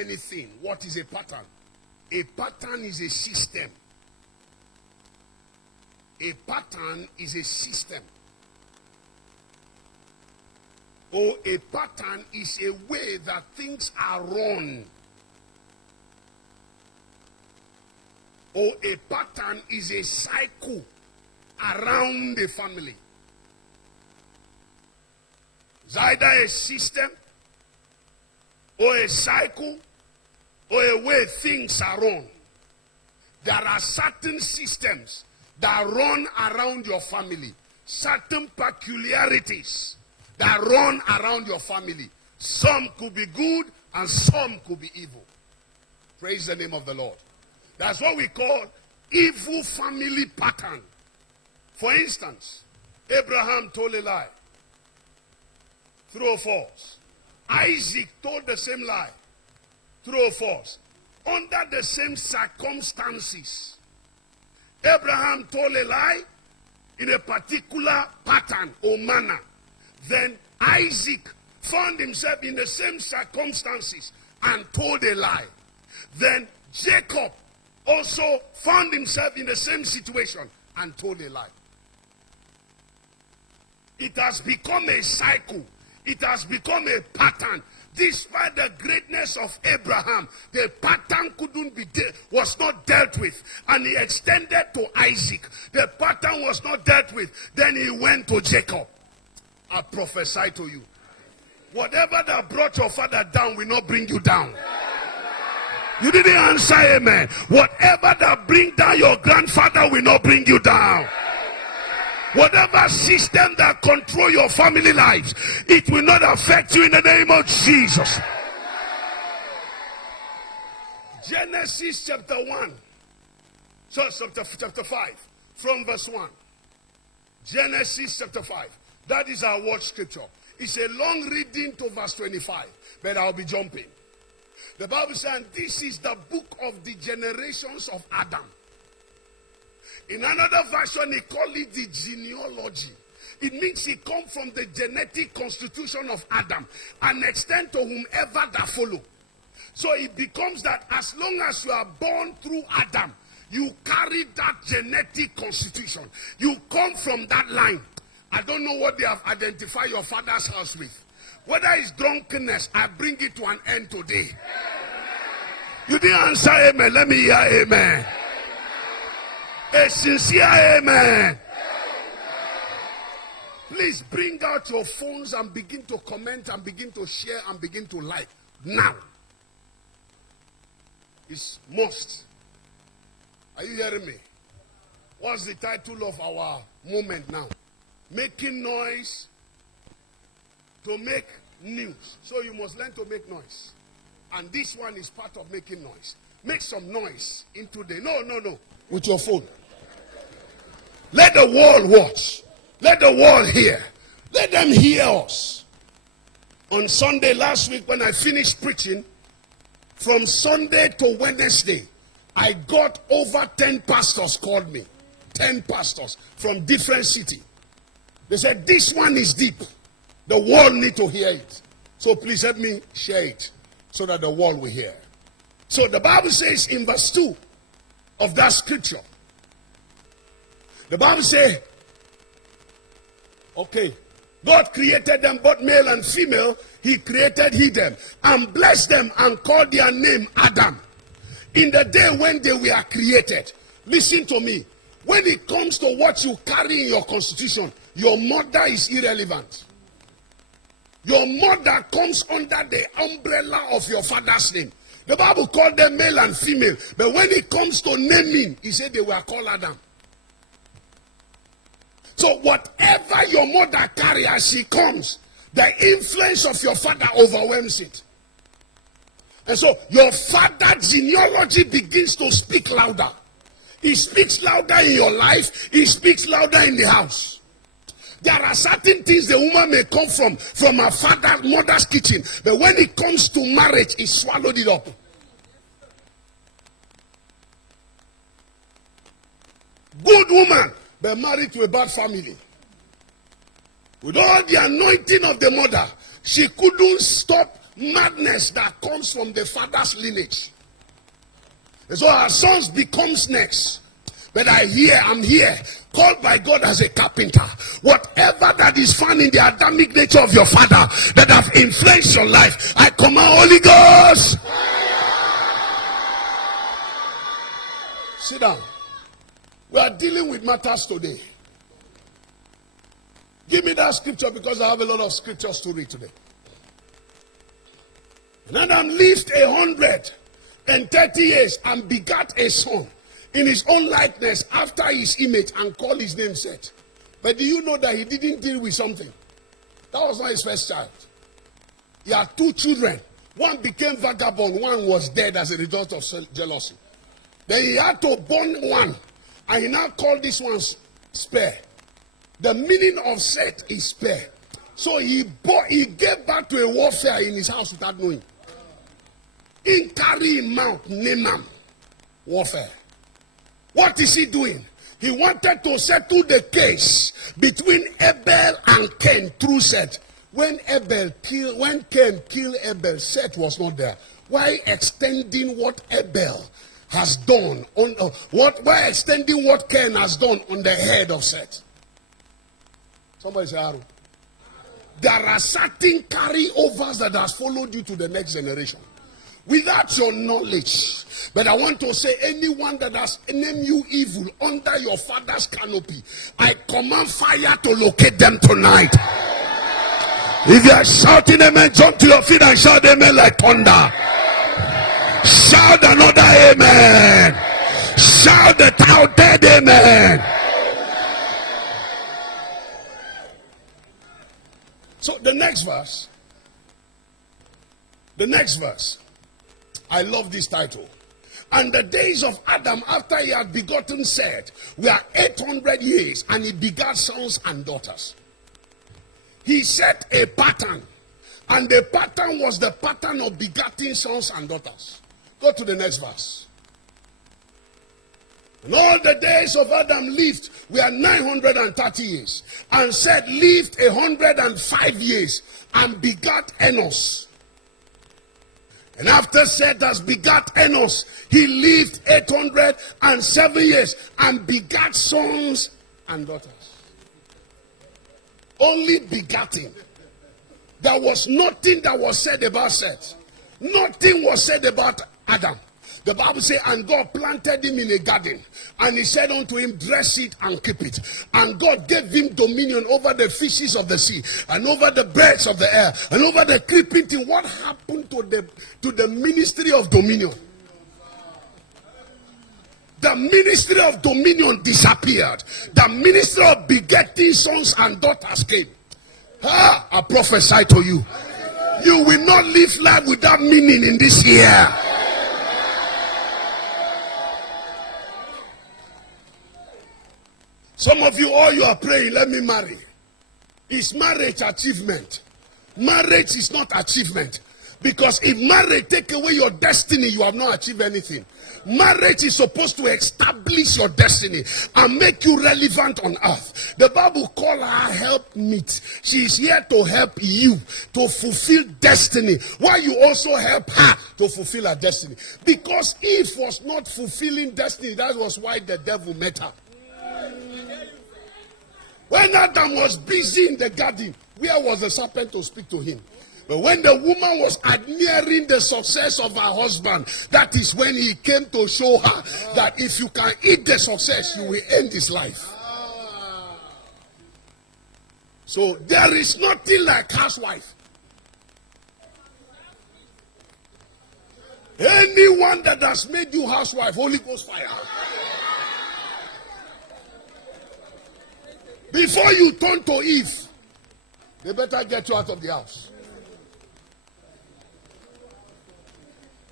anything. What is a pattern? A pattern is a system. A pattern is a system. Or a pattern is a way that things are run. Or a pattern is a cycle around the family. It's either a system or a cycle or a way things are run. There are certain systems that run around your family. Certain peculiarities that run around your family. Some could be good and some could be evil. Praise the name of the Lord. That's what we call evil family pattern. For instance, Abraham told a lie. True or false? Isaac told the same lie. True or false? Under the same circumstances. Abraham told a lie in a particular pattern or manner. Then Isaac found himself in the same circumstances and told a lie. Then Jacob also found himself in the same situation and told a lie. It has become a cycle. It has become a pattern. Despite the greatness of Abraham, the pattern was not dealt with. And he extended to Isaac. The pattern was not dealt with. Then he went to Jacob. I prophesy to you. Whatever that brought your father down will not bring you down. You didn't answer amen. Whatever that bring down your grandfather will not bring you down. Whatever system that control your family lives, it will not affect you in the name of Jesus. Genesis chapter 1. So chapter 5. From verse 1. Genesis chapter 5. That is our watch scripture. It's a long reading to verse 25. But I'll be jumping. The Bible says, this is the book of the generations of Adam. In another version, he called it the genealogy. It means he comes from the genetic constitution of Adam and extend to whomever that follow. So it becomes that as long as you are born through Adam, you carry that genetic constitution. You come from that line. I don't know what they have identified your father's house with. Whether it's drunkenness, I bring it to an end today. You didn't answer amen. Let me hear amen. A sincere amen. Please bring out your phones and begin to comment and begin to share and begin to like. Now. It's must. Are you hearing me? What's the title of our moment now? Making noise to make news. So you must learn to make noise. And this one is part of making noise. Make some noise into the... No. With your phone. Let the world watch. Let the world hear. Let them hear us. On Sunday last week when I finished preaching, from Sunday to Wednesday, I got over 10 pastors called me. 10 pastors from different cities. They said, this one is deep. The world need to hear it. So please help me share it so that the world will hear. So the Bible says in verse 2 of that scripture, the Bible says, okay, God created them both male and female. He created them and blessed them and called their name Adam. In the day when they were created, listen to me. When it comes to what you carry in your constitution, your mother is irrelevant. Your mother comes under the umbrella of your father's name. The Bible called them male and female. But when it comes to naming, he said they were called Adam. So whatever your mother carries as she comes, the influence of your father overwhelms it. And so your father's genealogy begins to speak louder. He speaks louder in your life. He speaks louder in the house. There are certain things the woman may come from her mother's kitchen. But when it comes to marriage, he swallowed it up. Good woman, but married to a bad family. With all the anointing of the mother, she couldn't stop madness that comes from the father's lineage. And so our sons becomes next. But I'm here, called by God as a carpenter. Whatever that is found in the Adamic nature of your father that have influenced your life, I command Holy Ghost. Sit down. We are dealing with matters today. Give me that scripture because I have a lot of scriptures to read today. And Adam lived 130 years and begat a son in his own likeness after his image and called his name Seth. But do you know that he didn't deal with something? That was not his first child. He had 2 children. One became vagabond, one was dead as a result of jealousy. Then he had to born one, and he now called this one Spare. The meaning of Seth is spare. So he gave back to a warfare in his house without knowing. In carry him out, name him. Warfare. What is he doing? He wanted to settle the case between Abel and Cain through Seth. When Cain killed Abel, Seth was not there. Why extending what Abel has done why extending what Cain has done on the head of Seth? Somebody say, Aaron. There are certain carryovers that has followed you to the next generation without your knowledge. But I want to say, anyone that has named you evil under your father's canopy, I command fire to locate them tonight. If you are shouting amen, jump to your feet and shout amen like thunder. Shout another amen. Shout the out dead amen. So the next verse, I love this title. And the days of Adam after he had begotten Seth were 800 years, and he begat sons and daughters. He set a pattern, and the pattern was the pattern of begatting sons and daughters. Go to the next verse. And all the days of Adam lived were 930 years. And Seth lived 105 years and begat Enos. And after Seth has begat Enos, he lived 807 years and begat sons and daughters. Only begatting. There was nothing that was said about Seth. Nothing was said about Adam. The Bible says, and God planted him in a garden, and he said unto him, dress it and keep it. And God gave him dominion over the fishes of the sea, and over the birds of the air, and over the creeping thing. What happened to the ministry of dominion? The ministry of dominion disappeared. The ministry of begetting sons and daughters came. I prophesy to you. You will not live life without meaning in this year. Some of you, all you are praying, let me marry. Is marriage achievement? Marriage is not achievement. Because if marriage take away your destiny, you have not achieved anything. Marriage is supposed to establish your destiny and make you relevant on earth. The Bible calls her helpmeet. She is here to help you to fulfill destiny, while you also help her to fulfill her destiny. Because Eve was not fulfilling destiny, that was why the devil met her. When Adam was busy in the garden, where was the serpent to speak to him? But when the woman was admiring the success of her husband, that is when he came to show her that if you can eat the success, you will end his life. So there is nothing like housewife. Anyone that has made you housewife, Holy Ghost fire. Before you turn to Eve, they better get you out of the house.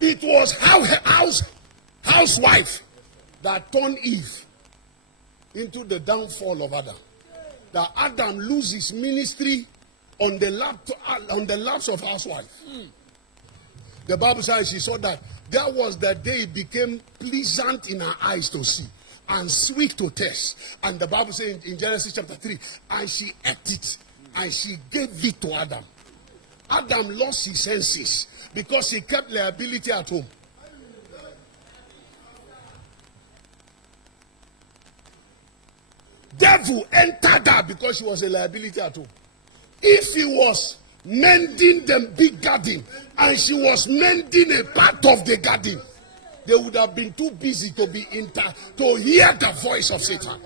It was housewife that turned Eve into the downfall of Adam. That Adam lose his ministry on the laps of housewife. The Bible says she saw that was the day it became pleasant in her eyes to see and sweet to taste. And the Bible says in Genesis chapter 3, and she ate it and she gave it to Adam. Adam lost his senses because he kept liability at home. Devil entered her because she was a liability at home. If he was mending the big garden and she was mending a part of the garden, they would have been too busy to hear the voice of Satan.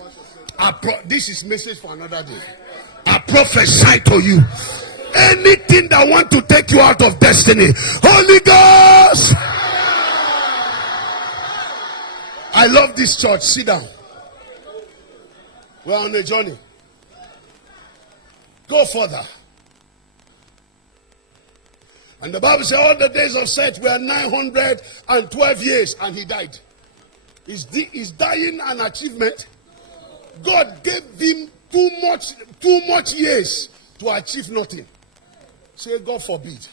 This is message for another day. I prophesy to you, anything that want to take you out of destiny, Holy Ghost. I love this church. Sit down. We're on a journey. Go further. And the Bible says all the days of Seth were 912 years, and he died. Is dying an achievement? God gave him too much years to achieve nothing. Say, God forbid.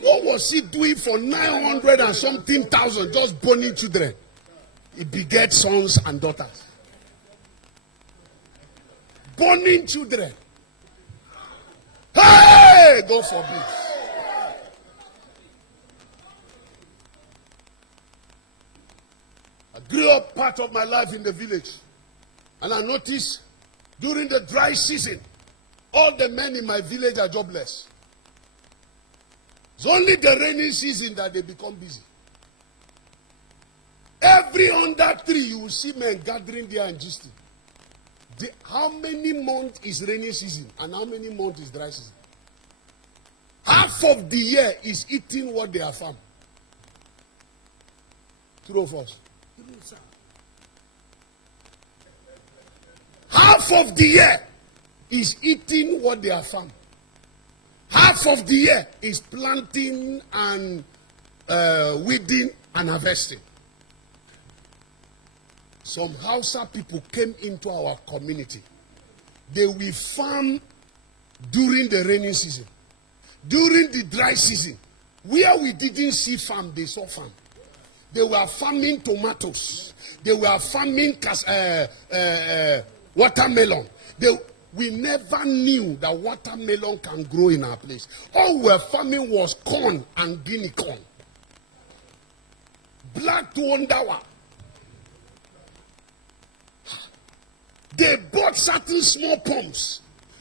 What was he doing for 900 and something thousand, just burning children? He begat sons and daughters. Burning children. Hey, God forbid. I grew up part of my life in the village, and I noticed during the dry season, all the men in my village are jobless. It's only the rainy season that they become busy. Every under tree, you will see men gathering there and gisting. How many months is rainy season and how many months is dry season? Half of the year is eating what they have farmed. True of us. Half of the year is eating what they have farmed. Half of the year is planting and weeding and harvesting. Some Hausa people came into our community. They will farm during the rainy season. During the dry season, where we didn't see farm, they saw farm. They were farming tomatoes. They were farming watermelon. We never knew that watermelon can grow in our place. All we were farming was corn and guinea corn. Black tuondawa. They bought certain small pumps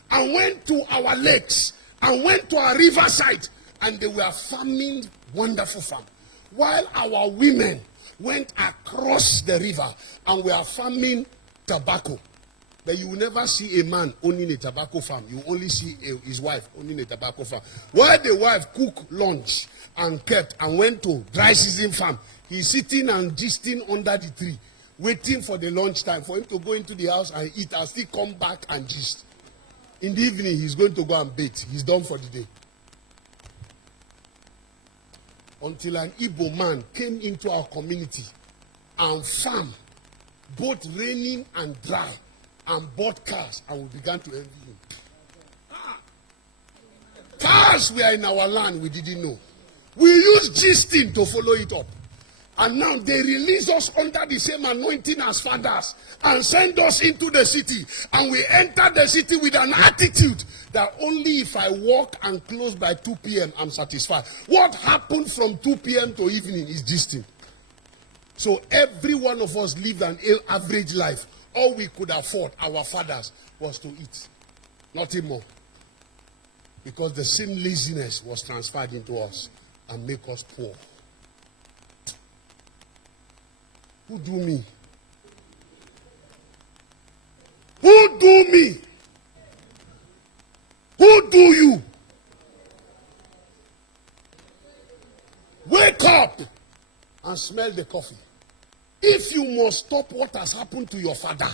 and went to our lakes and went to our riverside, and they were farming wonderful farm. While our women went across the river and were farming tobacco. But you will never see a man owning a tobacco farm. You only see his wife owning a tobacco farm. While the wife cooked lunch and kept and went to dry season farm, he's sitting and gisting under the tree, waiting for the lunch time for him to go into the house and eat and still come back and gist. In the evening, he's going to go and bathe. He's done for the day. Until an Igbo man came into our community and farmed, both raining and dry, and bought cars, and we began to envy him. Cars were in our land, we didn't know. We used gisting to follow it up. And now they release us under the same anointing as fathers and send us into the city. And we enter the city with an attitude that only if I walk and close by 2 p.m., I'm satisfied. What happened from 2 p.m. to evening is gisting. So every one of us lived an average life. All we could afford, our fathers, was to eat. Nothing more. Because the same laziness was transferred into us and make us poor. Who do me? Who do me? Who do you? Wake up and smell the coffee. If you must stop what has happened to your father,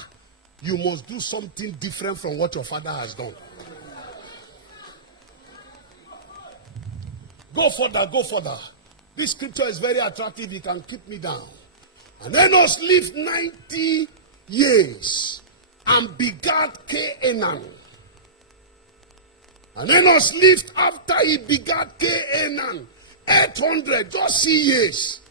you must do something different from what your father has done. Go further, go further. This scripture is very attractive. It can keep me down. And Enos lived 90 years and begat Canaan. And Enos lived after he begat Canaan 800, just see years.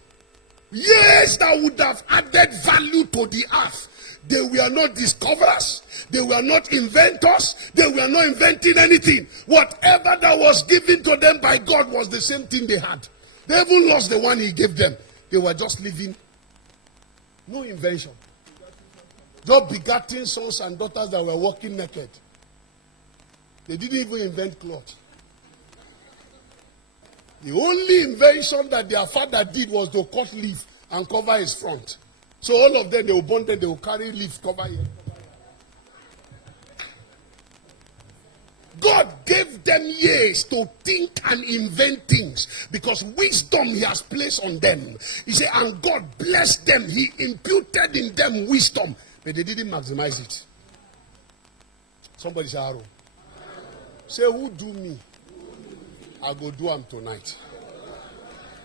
Years that would have added value to the earth. They were not discoverers. They were not inventors. They were not inventing anything. Whatever that was given to them by God was the same thing they had. They even lost the one he gave them. They were just living. No invention. Just begetting sons and daughters that were walking naked. They didn't even invent cloth. The only invention that their father did was to cut leaf and cover his front. So all of them, they will bond them, they will carry leaf, cover here. God gave them years to think and invent things because wisdom he has placed on them. He said, and God blessed them. He imputed in them wisdom, but they didn't maximize it. Somebody say, Aaron. Say, who do me? I go do them tonight.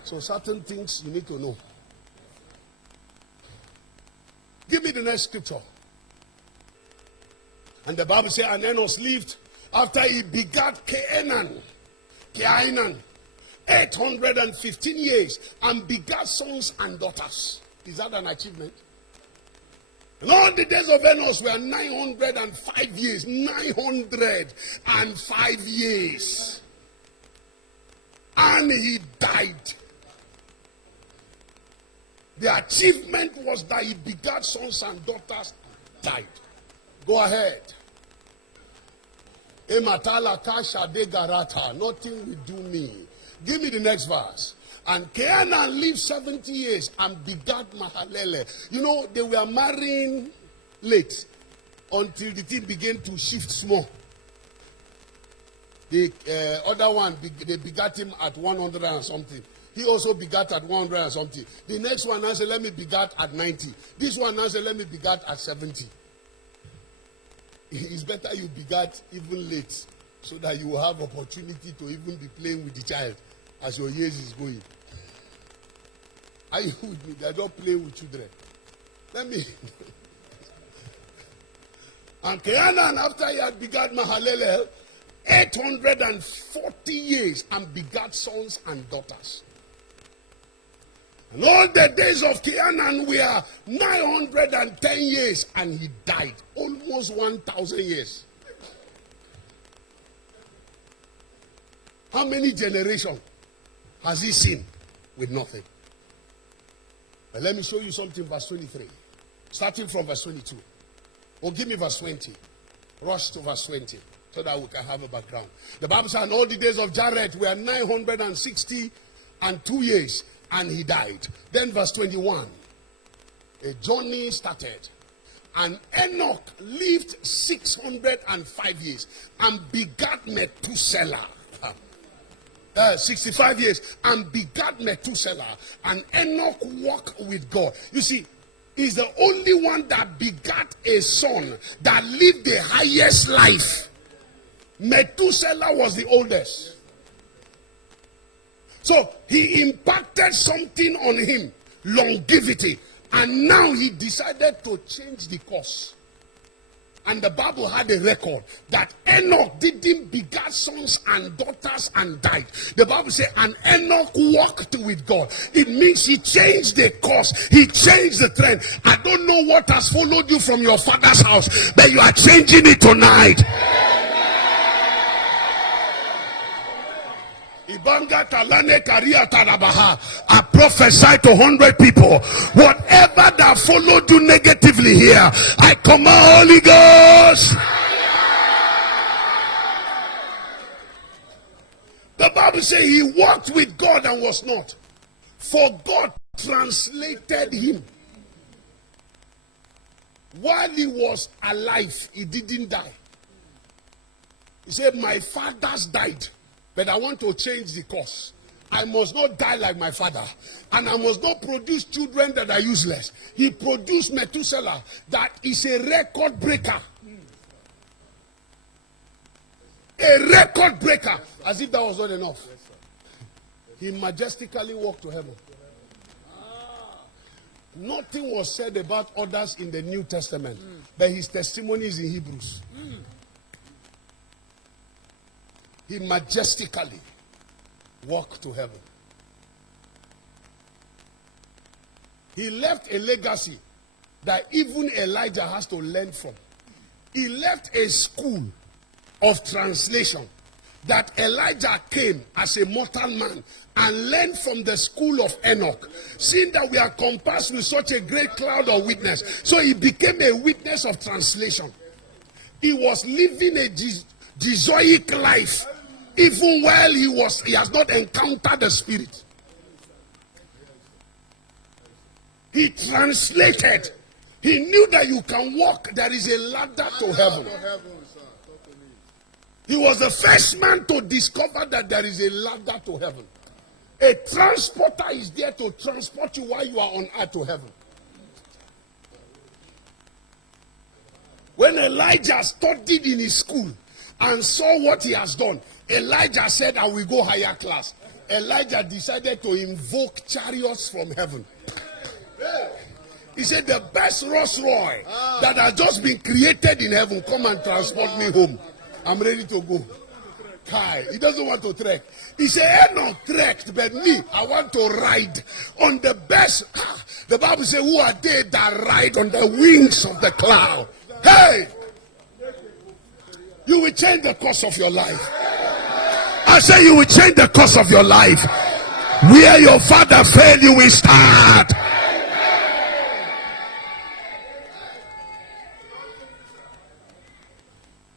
So certain things you need to know. Give me the next scripture. And the Bible says, and Enos lived after he begat Cainan, 815 years, and begat sons and daughters. Is that an achievement? And all the days of Enos were 905 years. 905 years. And he died. The achievement was that he begat sons and daughters and died. Go ahead. Nothing will do me. Give me the next verse. And Cainan lived 70 years and begat Mahalalel. You know, they were marrying late until the thing began to shift small. The other one, they begat him at 100 and something. He also begat at 100 and something. The next one now said, let me begat at 90. This one now said, let me begat at 70. It's better you begat even late so that you will have opportunity to even be playing with the child as your years is going. Are you with me? They are not playing with children. Let me. And Cainan, after he had begat Mahalalel, 840 years and begat sons and daughters. And all the days of Cainan were 910 years and he died. Almost 1,000 years. How many generations has he seen with nothing? But let me show you something, verse 23. Starting from verse 22. Or give me verse 20. Rush to verse 20 so that we can have a background. The Bible says, and all the days of Jared were 962 years and he died. Then verse 21. A journey started. And Enoch lived 605 years and begat Methuselah. 65 years and begat Methuselah. And Enoch walked with God. You see, he's the only one that begat a son that lived the highest life. Methuselah was the oldest. So he impacted something on him, longevity. And now he decided to change the course. And the Bible had a record that Enoch didn't begat sons and daughters and died. The Bible said, and Enoch walked with God. It means he changed the course. He changed the trend. I don't know what has followed you from your father's house, but you are changing it tonight. I prophesy to 100 people. Whatever that followed you negatively here, I command Holy Ghost. The Bible says he walked with God and was not. For God translated him. While he was alive, he didn't die. He said, my fathers died. But I want to change the course. I must not die like my father. And I must not produce children that are useless. He produced Methuselah that is a record breaker. A record breaker. As if that was not enough. He majestically walked to heaven. Nothing was said about others in the New Testament. But his testimony is in Hebrews. He majestically walked to heaven. He left a legacy that even Elijah has to learn from. He left a school of translation that Elijah came as a mortal man and learned from the school of Enoch, seeing that we are compassed with such a great cloud of witness. So he became a witness of translation. He was living a Jesuitic life, even while he has not encountered the Spirit. He translated. He knew that you can walk. There is a ladder to heaven. He was the first man to discover that there is a ladder to heaven. A transporter is there to transport you while you are on earth to heaven. When Elijah studied in his school and saw what he has done, Elijah said, I will go higher class. Elijah decided to invoke chariots from heaven. He said, the best Rolls Royce that has just been created in heaven, come and transport me home. I'm ready to go. Kai, he doesn't want to trek. He said, Enoch trekked, but me, I want to ride on the best. The Bible says, who are they that ride on the wings of the cloud? Hey! You will change the course of your life. I say you will change the course of your life. Where your father failed, you will start.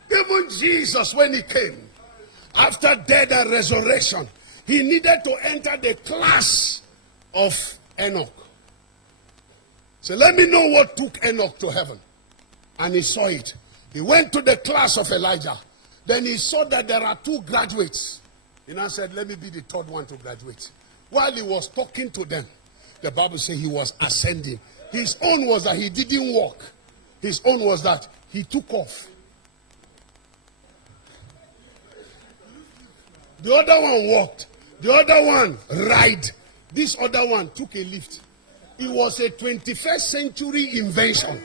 Even Jesus, when he came, after death and resurrection, he needed to enter the class of Enoch. So let me know what took Enoch to heaven. And he saw it. He went to the class of Elijah. Then he saw that there are 2 graduates. He now said, let me be the 3rd one to graduate. While he was talking to them, the Bible says he was ascending. His own was that he didn't walk. His own was that he took off. The other one walked. The other one ride. This other one took a lift. It was a 21st century invention.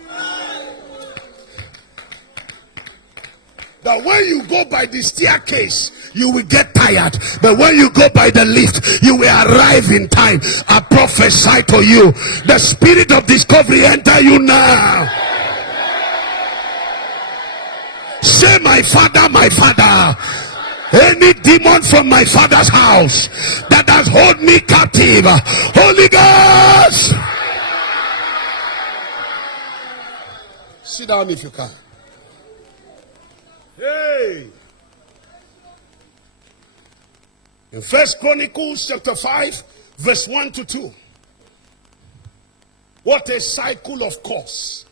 That when you go by the staircase, you will get tired. But when you go by the lift, you will arrive in time. I prophesy to you, the spirit of discovery enter you now. Say, my father, my father. Any demon from my father's house that has held me captive, Holy Ghost, sit down if you can. Hey, in 1 Chronicles chapter 5 verse 1 to 2, what a cycle of course.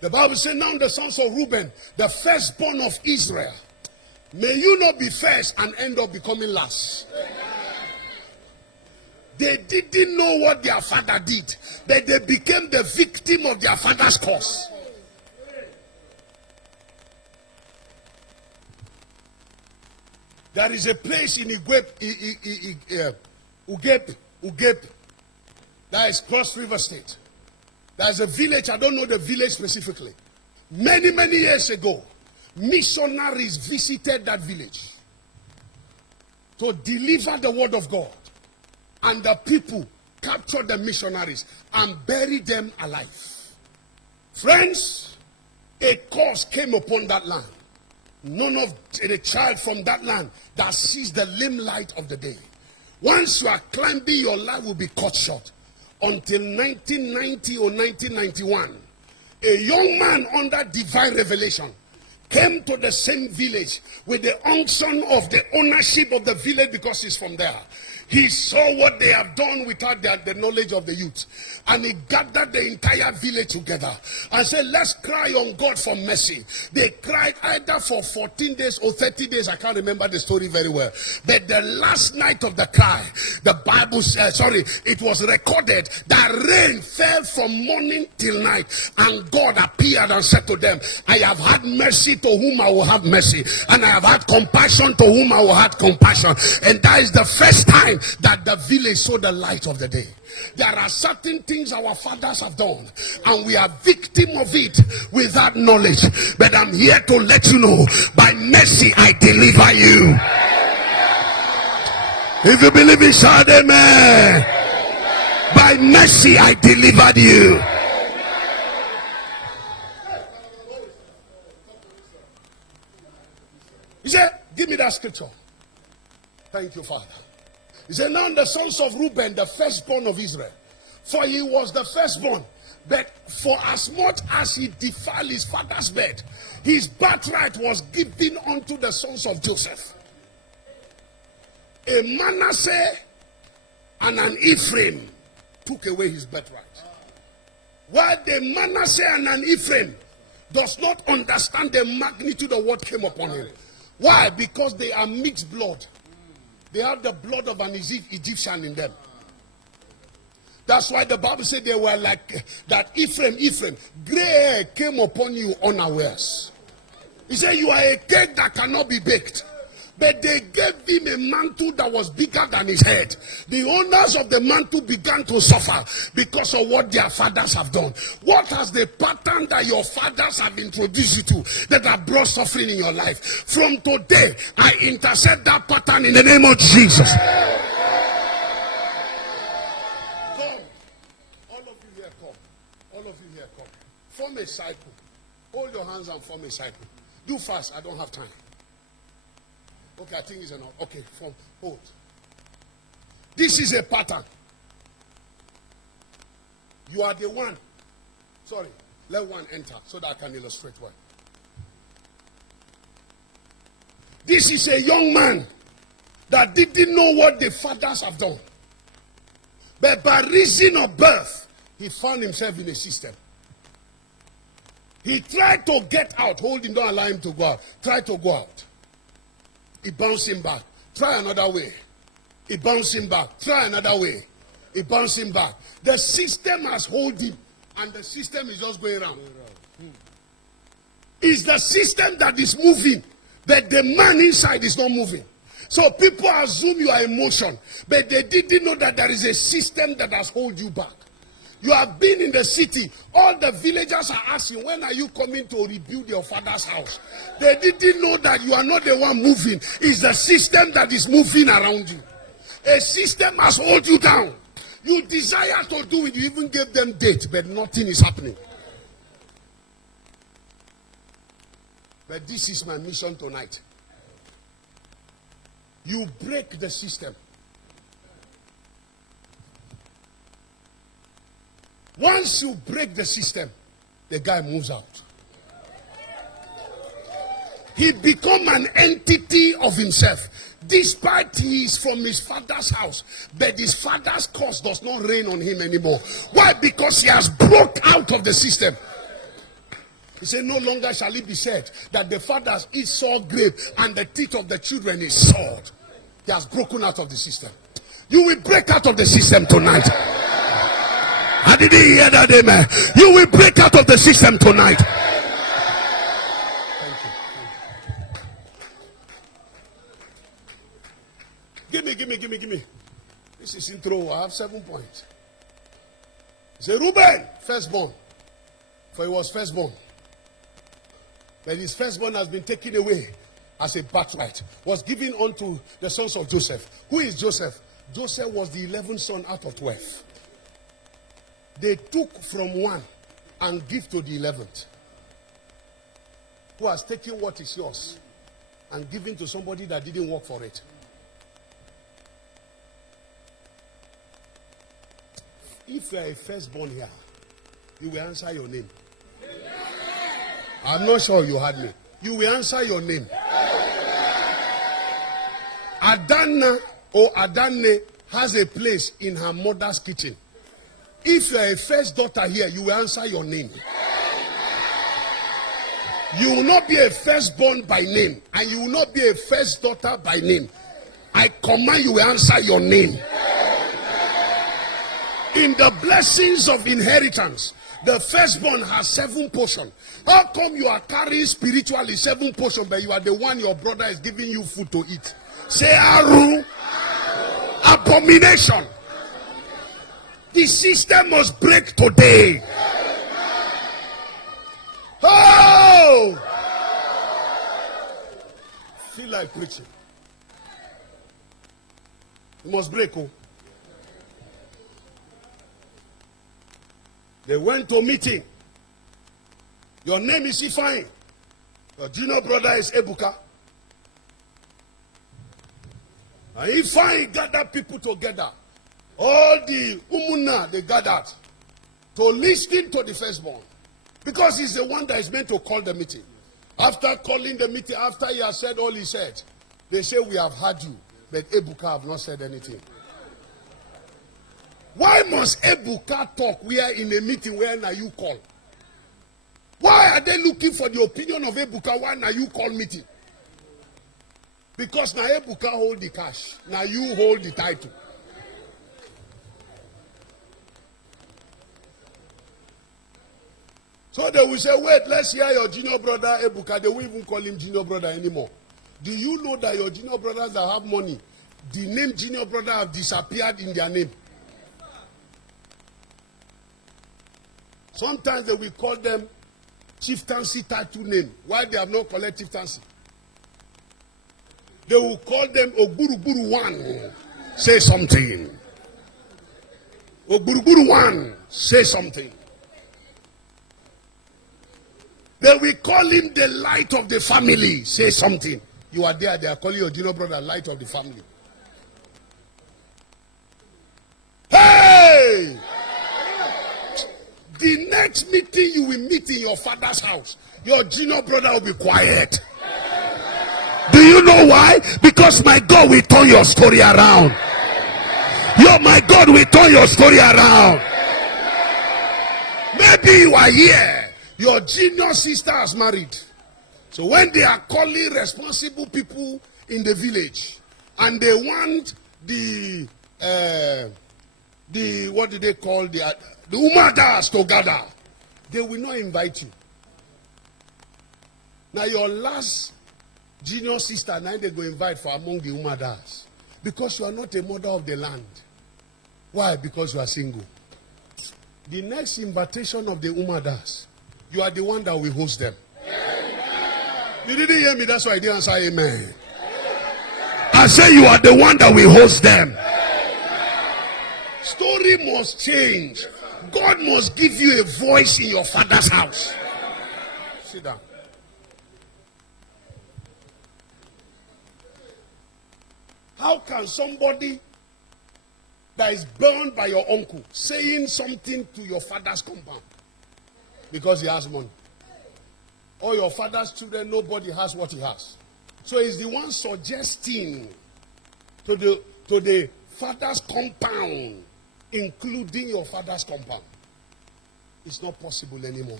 The Bible says, now the sons of Reuben, the firstborn of Israel, may you not be first and end up becoming last. They didn't know what their father did, but they became the victim of their father's curse. There is a place in Ugep, that is Cross River State. There is a village, I don't know the village specifically. Many years ago, missionaries visited that village to deliver the word of God, and the people captured the missionaries and buried them alive. Friends, a curse came upon that land. None of the child from that land that sees the limelight of the day. Once you are climbing, your life will be cut short. Until 1990 or 1991, a young man under divine revelation came to the same village with the unction of the ownership of the village, because he's from there. He saw what they have done without the knowledge of the youth. And he gathered the entire village together and said, let's cry on God for mercy. They cried either for 14 days or 30 days. I can't remember the story very well. But the last night of the cry, the Bible says, it was recorded that rain fell from morning till night. And God appeared and said to them, I have had mercy to whom I will have mercy. And I have had compassion to whom I will have compassion. And that is the first time that the village saw the light of the day. There are certain things our fathers have done, and we are victim of it without knowledge. But I'm here to let you know, by mercy I deliver you. If you believe it, shout amen. By mercy I delivered you. Give me that scripture. Thank you, Father. He said, now the sons of Reuben, the firstborn of Israel, for he was the firstborn, but for as much as he defiled his father's bed, his birthright was given unto the sons of Joseph. A Manasseh and an Ephraim took away his birthright. While the Manasseh and an Ephraim does not understand the magnitude of what came upon him. Why? Because they are mixed blood. They have the blood of an Egyptian in them. That's why the Bible said they were like that. Ephraim, gray hair came upon you unawares. He said you are a cake that cannot be baked. But they gave him a mantle that was bigger than his head. The owners of the mantle began to suffer because of what their fathers have done. What has the pattern that your fathers have introduced you to that have brought suffering in your life? From today, I intercept that pattern in the name of Jesus. Come. All of you here, come. All of you here, come. Form a cycle. Hold your hands and form a cycle. Do fast. I don't have time. Okay, I think it's enough. Okay, hold. This is a pattern. You are the one. Sorry, let one enter so that I can illustrate well. This is a young man that didn't know what the fathers have done. But by reason of birth, he found himself in a system. He tried to get out. Hold him, don't allow him to go out. Try to go out. He bounced him back. Try another way. He bounced him back. Try another way. He bounced him back. The system has hold him, and the system is just going around. It's the system that is moving, but the man inside is not moving. So people assume you are in motion, but they didn't know that there is a system that has hold you back. You have been in the city. All the villagers are asking, when are you coming to rebuild your father's house? They didn't know that you are not the one moving. It's the system that is moving around you. A system has hold you down. You desire to do it. You even gave them date, but nothing is happening. But this is my mission tonight. You break the system. Once you break the system, the guy moves out. He becomes an entity of himself. Despite he is from his father's house, but his father's curse does not reign on him anymore. Why? Because he has broke out of the system. He said, no longer shall it be said that the fathers eat sour grape and the teeth of the children is sword. He has broken out of the system. You will break out of the system tonight. I didn't hear that, amen. You will break out of the system tonight. Give me. This is intro. I have 7 points. Say Reuben, firstborn. For he was firstborn. But his firstborn has been taken away as a birthright. Was given unto the sons of Joseph. Who is Joseph? Joseph was the 11th son out of 12. They took from one and give to the 11th. Who has taken what is yours and given to somebody that didn't work for it. If you are a firstborn here, you will answer your name. I'm not sure you heard me. You will answer your name. Adana or Adane has a place in her mother's kitchen. If you are a first daughter here, you will answer your name. You will not be a firstborn by name, and you will not be a first daughter by name. I command you will answer your name. In the blessings of inheritance, the firstborn has 7 portions. How come you are carrying spiritually 7 portions, but you are the one your brother is giving you food to eat? Say Aru. Abomination. The system must break today. Oh! Feel like preaching. You must break. Oh. They went to a meeting. Your name is Ifeanyi. Your junior brother is Ebuka. And if I gather people together, all the umuna, they gathered to listen to the firstborn. Because he's the one that is meant to call the meeting. After calling the meeting, after he has said all he said, they say, we have heard you, but Ebuka have not said anything. Why must Ebuka talk? We are in a meeting where now you call. Why are they looking for the opinion of Ebuka? Why now you call meeting? Because now Ebuka hold the cash. Now you hold the title. So they will say, wait, let's hear your junior brother Ebuka. They won't even call him junior brother anymore. Do you know that your junior brothers that have money, the name junior brother have disappeared in their name? Sometimes they will call them chieftaincy title name. Why they have not collected chieftaincy? They will call them Ogburuburu one. Say something. Ogburuburu one. Say something. They will call him the light of the family. Say something. You are there. They are calling your junior brother light of the family. Hey! The next meeting you will meet in your father's house, your junior brother will be quiet. Do you know why? Because my God will turn your story around. My God will turn your story around. Maybe you are here. Your junior sister has married. So when they are calling responsible people in the village and they want the what do they call the umadas to gather, they will not invite you. Now your last junior sister, now they go invite for among the umadas. Because you are not a mother of the land. Why? Because you are single. The next invitation of the umadas, you are the one that will host them. Amen. You didn't hear me, that's why I didn't answer amen. I say you are the one that will host them. Amen. Story must change. God must give you a voice in your father's house. Sit down. How can somebody that is burned by your uncle saying something to your father's compound? Because he has money. Or your father's children, nobody has what he has. So he's the one suggesting to the father's compound, including your father's compound. It's not possible anymore.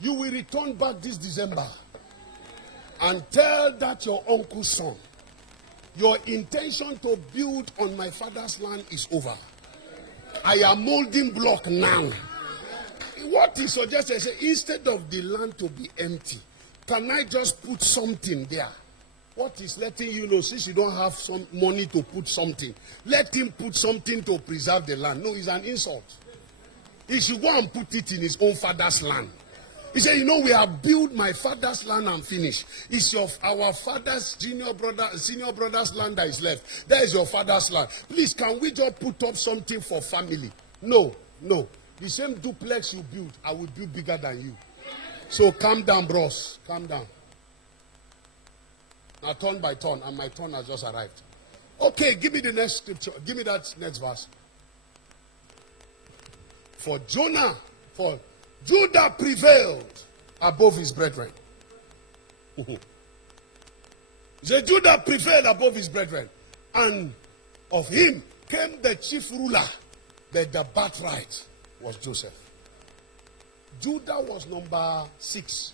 You will return back this December and tell that your uncle's son, your intention to build on my father's land is over. I am molding block now. What he suggests is, instead of the land to be empty, can I just put something there? What is letting you know, since you don't have some money to put something, let him put something to preserve the land. No, it's an insult. He should go and put it in his own father's land. He said, we have built my father's land and finished. It's our father's senior brother's land that is left. That is your father's land. Please, can we just put up something for family? No. The same duplex you build, I will build bigger than you. So calm down, bros. Calm down. Now turn by turn, and my turn has just arrived. Okay, give me the next scripture. Give me that next verse. For Judah prevailed above his brethren. Judah prevailed above his brethren. And of him came the chief ruler, but the birthright was Joseph. Judah was number 6.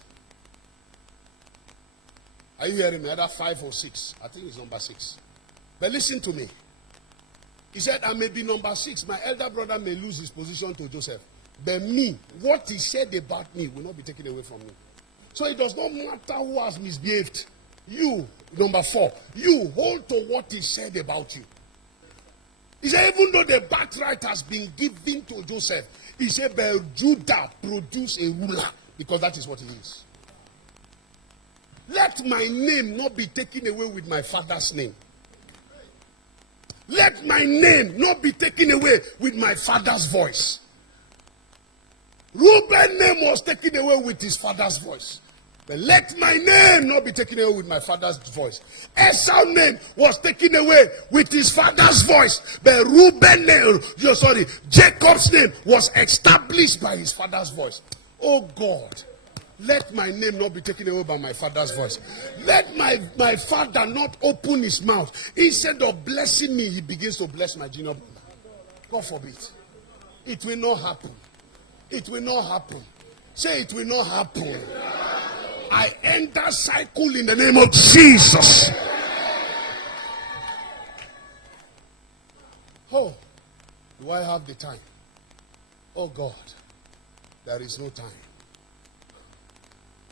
Are you hearing me? Either 5 or 6. I think it's number 6. But listen to me. He said, I may be number 6. My elder brother may lose his position to Joseph. But me, what he said about me will not be taken away from me. So it does not matter who has misbehaved. You, number 4, you hold to what he said about you. He said, even though the birthright has been given to Joseph, he said, but Judah produced a ruler, because that is what he is. Let my name not be taken away with my father's name. Let my name not be taken away with my father's voice. Reuben's name was taken away with his father's voice. But let my name not be taken away with my father's voice. Esau's name was taken away with his father's voice. But Jacob's name was established by his father's voice. Oh God, let my name not be taken away by my father's voice. Let my father not open his mouth. Instead of blessing me, he begins to bless my junior brother. God forbid. It will not happen. It will not happen. Say it will not happen. I end that cycle in the name of Jesus. Oh, do I have the time? Oh God, there is no time.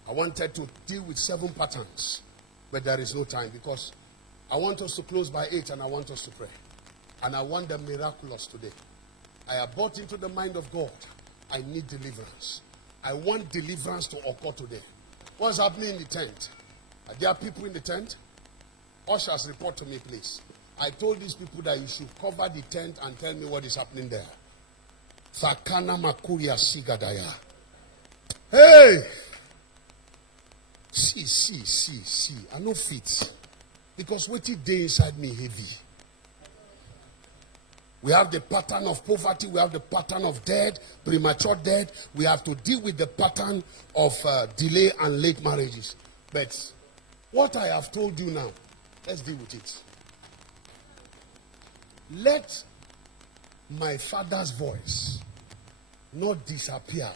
I wanted to deal with 7 patterns, but there is no time because I want us to close by 8 and I want us to pray. And I want the miraculous today. I have bought into the mind of God. I need deliverance. I want deliverance to occur today. What's happening in the tent? Are there people in the tent? Ushers, report to me, please. I told these people that you should cover the tent and tell me what is happening there. Sakana Makuria Sigadaya. Hey! See. I know fit. Because what it day inside me heavy. We have the pattern of poverty. We have the pattern of death, premature death. We have to deal with the pattern of delay and late marriages. But what I have told you now, let's deal with it. Let my father's voice not disappear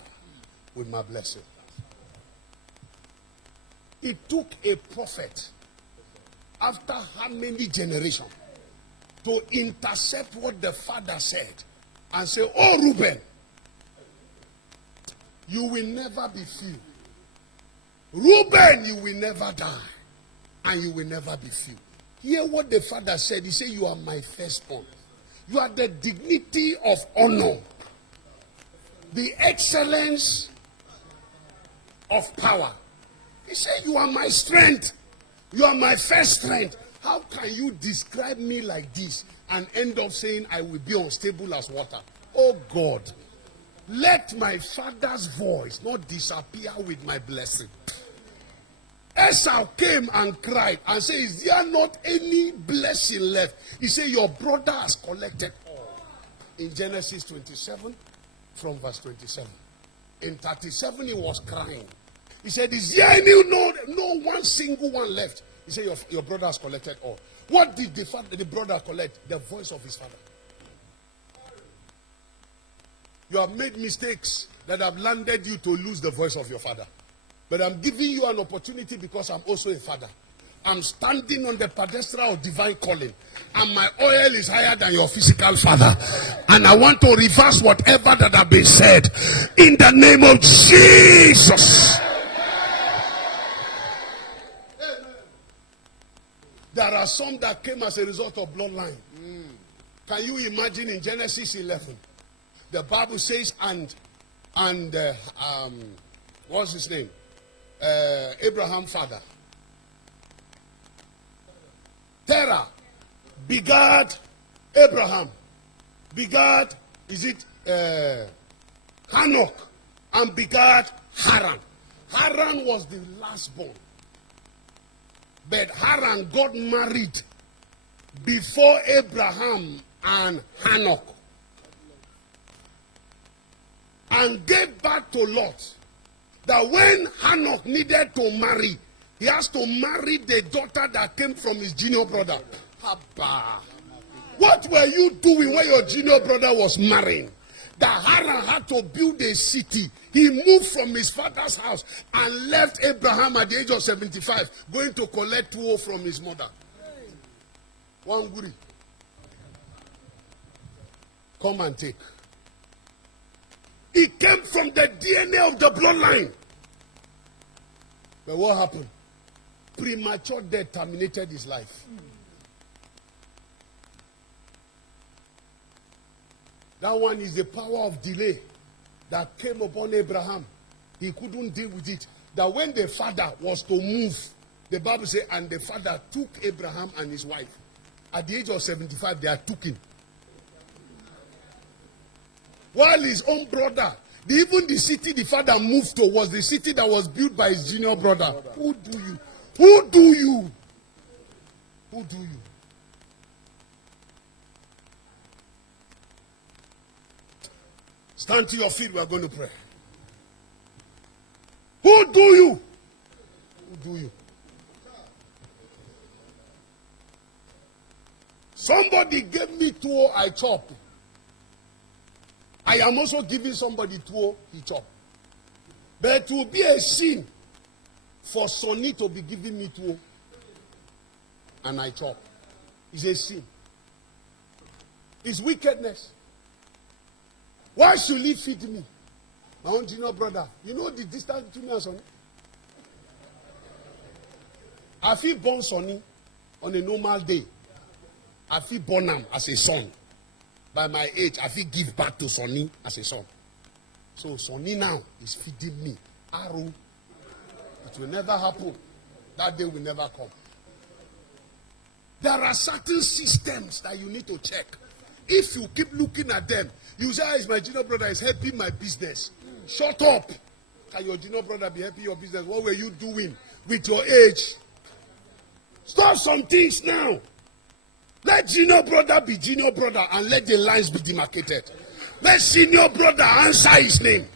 with my blessing. It took a prophet after how many generations to intercept what the father said and say, oh Reuben, you will never be few. Reuben, you will never die. And you will never be few. Hear what the father said. He said, you are my firstborn. You are the dignity of honor. The excellence of power. He said, you are my strength. You are my first strength. How can you describe me like this and end up saying I will be unstable as water? Oh God, let my father's voice not disappear with my blessing. Esau came and cried and said, is there not any blessing left? He said, your brother has collected all. In Genesis 27, from verse 27. In 37, he was crying. He said, is there any, no one single one left? He said, your brother has collected all. What did the brother collect? The voice of his father. You have made mistakes that have landed you to lose the voice of your father. But I'm giving you an opportunity because I'm also a father. I'm standing on the pedestal of divine calling. And my oil is higher than your physical father. And I want to reverse whatever that have been said. In the name of Jesus. There are some that came as a result of bloodline. Can you imagine in Genesis 11? The Bible says, what's his name? Abraham's father. Terah begat Abraham. Begat, Hanok. And begat Haran. Haran was the last born. But Haran got married before Abraham and Hanok. And gave back to Lot. That when Hanok needed to marry, he has to marry the daughter that came from his junior brother. Abba. What were you doing when your junior brother was marrying? That Haran had to build a city. He moved from his father's house and left Abraham at the age of 75, going to collect tuwo from his mother. One guri. Come and take. It came from the DNA of the bloodline. But what happened? Premature death terminated his life. That one is the power of delay that came upon Abraham. He couldn't deal with it. That when the father was to move, the Bible says, and the father took Abraham and his wife. At the age of 75, they are taken. While his own brother Even the city the father moved to was the city that was built by his junior brother. Who do you? Who do you? Who do you? Stand to your feet. We are going to pray. Who do you? Who do you? Somebody gave me tuwo, I chop. I am also giving somebody tuwo, he chop. But it will be a sin for Sonny to be giving me tuwo and I chop. It's a sin. It's wickedness. Why should he feed me? My own junior brother. You know the distance between me and Sonny? I feel born Sonny on a normal day. I feel born him as a son. By my age, I feel give back to Sonny as a son. So Sonny now is feeding me. Arrow. It will never happen. That day will never come. There are certain systems that you need to check. If you keep looking at them, you say, "Is my junior brother is helping my business." Shut up. Can your junior brother be helping your business? What were you doing with your age? Stop some things now. Let junior brother be junior brother and let the lines be demarcated. Let senior brother answer his name.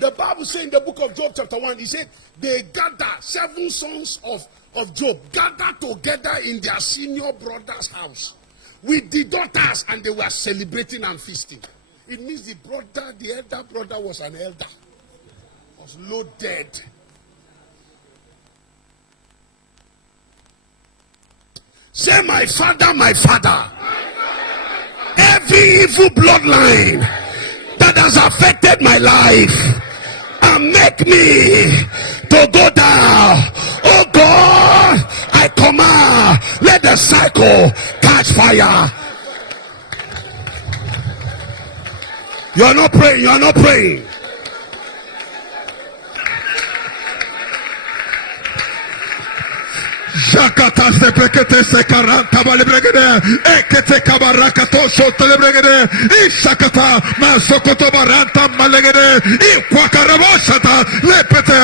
The Bible says in the book of Job chapter 1, he said, they gather, 7 sons of Job, gathered together in their senior brother's house with the daughters, and they were celebrating and feasting. It means the elder brother was an elder. Was loaded. Say, my father, my father. Every evil bloodline that has affected my life and make me to go down. Oh God, I command, let the cycle catch fire. You are not praying, you are not praying. Jakata se prekete se karanta balebregede ekete kabarakato sotelebregede ishakata masokoto baranta malegede ikwakarabashata lepete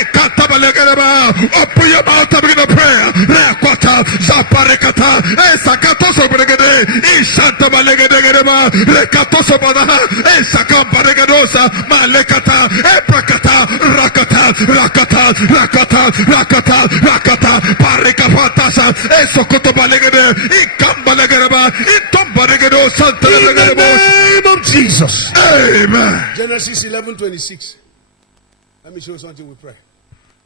ikata balegede ba. Open your mouth and begin to pray. Rekwata zaparekata esakato sobregede ishanta balegede ba rekato sobana esakamba regedosa malekata eprakata rakata rakata rakata rakata rakata Rekapatasa, Esokoto Balegade, Ikambalegaba, Itombalegado, Santa. In the name of Jesus. Amen. Genesis 11:26. Let me show you something we pray.